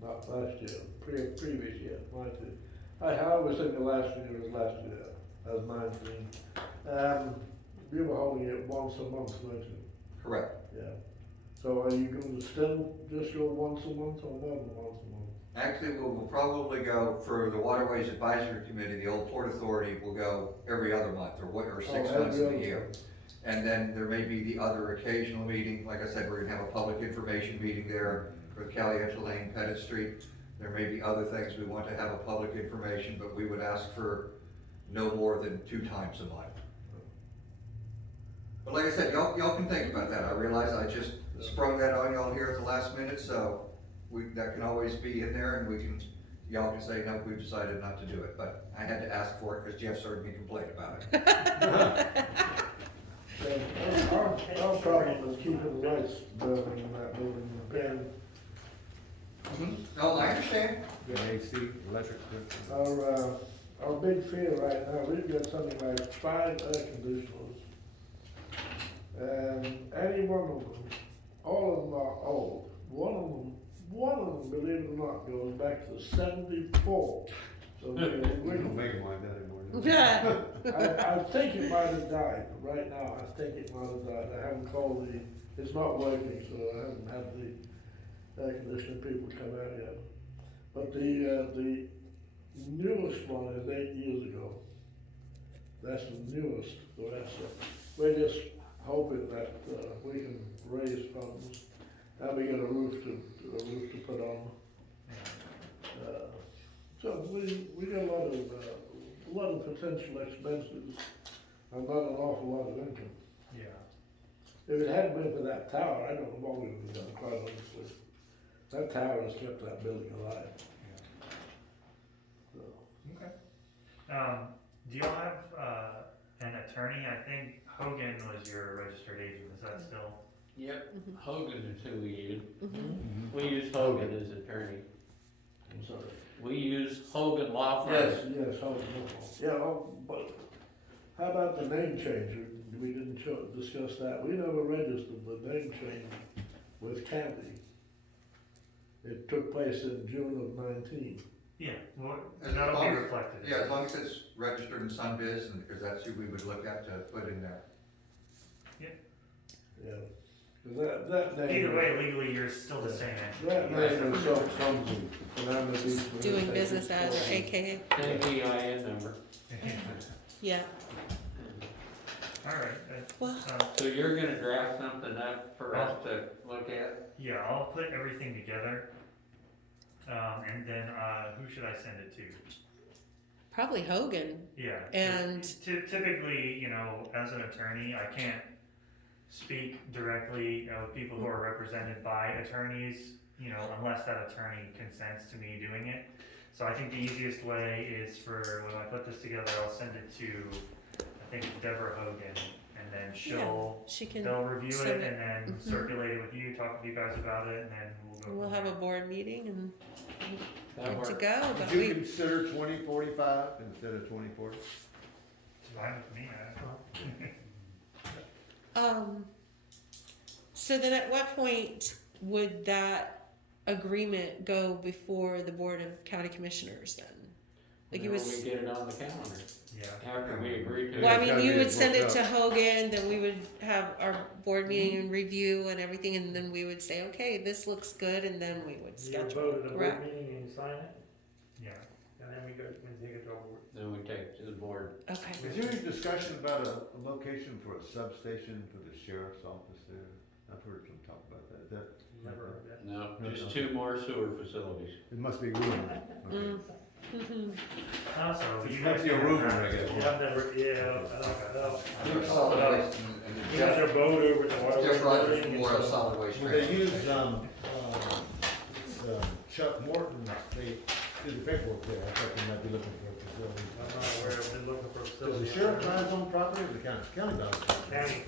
not last year, previous year, 19, I was thinking last year was last year, that was 19. You were holding it once a month, weren't you? Correct. Yeah. So are you going to still just go once a month or more than once a month? Actually, we'll probably go, for the Waterways Advisory Committee, the old Port Authority will go every other month, or 6 Oh, months every of the other year. month. And then there may be the other occasional meeting, like I said, we're gonna have a public information meeting there for Caliente Lane, Pettit Street. There may be other things we want to have a public information, but we would ask for no more than 2 times a month. But like I said, y'all can think about that. I realize I just sprung that on y'all here at the last minute, so that can always be in there and y'all can say, no, we've decided not to do it. But I had to ask for it because Jeff heard me complain about it. Our problem is keeping the lights burning in that building, and No, I understand. The AC, electric. our big fear right now, we've got something like 5 air conditioners. And any one of them, all of them are old. One of them, believe it or not, goes back to 74. So We don't make them like that anymore. do we? I think it might have died. Right now, I think it might have died. I haven't called it's not working, so I haven't had the air conditioning people come out yet. But the newest one is 8 years ago. That's the newest, the rest of it. We're just hoping that, we can raise funds, and we get a roof to put on. So we got a lot of potential expenses, and not an awful lot of income. Yeah. If it hadn't been for that tower, I don't know what we would have done, quite honestly. That tower has kept that building alive. So, Okay. Do y'all have, an attorney? I think Hogan was your registered agent, is that still? Yep, Hogan is who we use. Mhm. We use Hogan as attorney. I'm sorry. We use Hogan Law Firm. Yes, hold on. Yeah, but how about the name change? We didn't discuss that. We never registered the name change with county. It took place in June of 19. Yeah, well, As that'll long be as- reflected. Yeah, as long as it's registered in Sunbiz, and because that's who we would look at to put in there. Yeah. 'Cause that name. Either way, legally, you're still the same That entity. name is so clumsy. And I'm gonna be- Doing business as, or AKA, Same EIN number. yeah. Alright, Well, So you're gonna draft something up for us to look at? yeah, I'll put everything together. And then, who should I send it to? probably Hogan. Yeah. And- Typically, you know, as an attorney, I can't speak directly with people who are represented by attorneys, you know, unless that attorney consents to me doing it. So I think the easiest way is for, when I put this together, I'll send it to, I think it's Deborah Hogan, and then She can, they'll review it send and then Mhm. circulate it with you, talk with you guys about it, and then we'll go. we'll from have a there. board meeting and That good to work? go, but Would you we, consider 2045 instead of 2040? It's fine with me, so then at what point would that agreement go before the Board of County Commissioners then? Like you Whenever was, we get it on the calendar, yeah. after we agree to it. well, I it's mean, gotta you be would send it worked to out. Hogan, then we would have our board meeting and review and everything, and then we would say, okay, this looks good, and then we would You schedule. vote at a board Correct. meeting and sign it, Yeah. and then we go, and take it to our board. Then we take it to the board. Okay. Is there any discussion about a location for a substation for the sheriff's office there? I've heard some talk about that. That, Never heard that. No, No, just no. 2 more sewer facilities. it must be room. Okay. Mm. Mhm. Also, you Must guys be a can rumor, have- I guess. Yeah, I've never, yeah, I don't. There's solid waste and You got their boat over at the water. Jeff Rogers building from and Memorial so- Solid Waste. Well, they Transfer use, Station. Chuck Morton, they do the paperwork there. I thought they might be looking for a facility. I'm not aware, I've been looking for a Does facility. the sheriff buy his own property or the county? County buys it. County.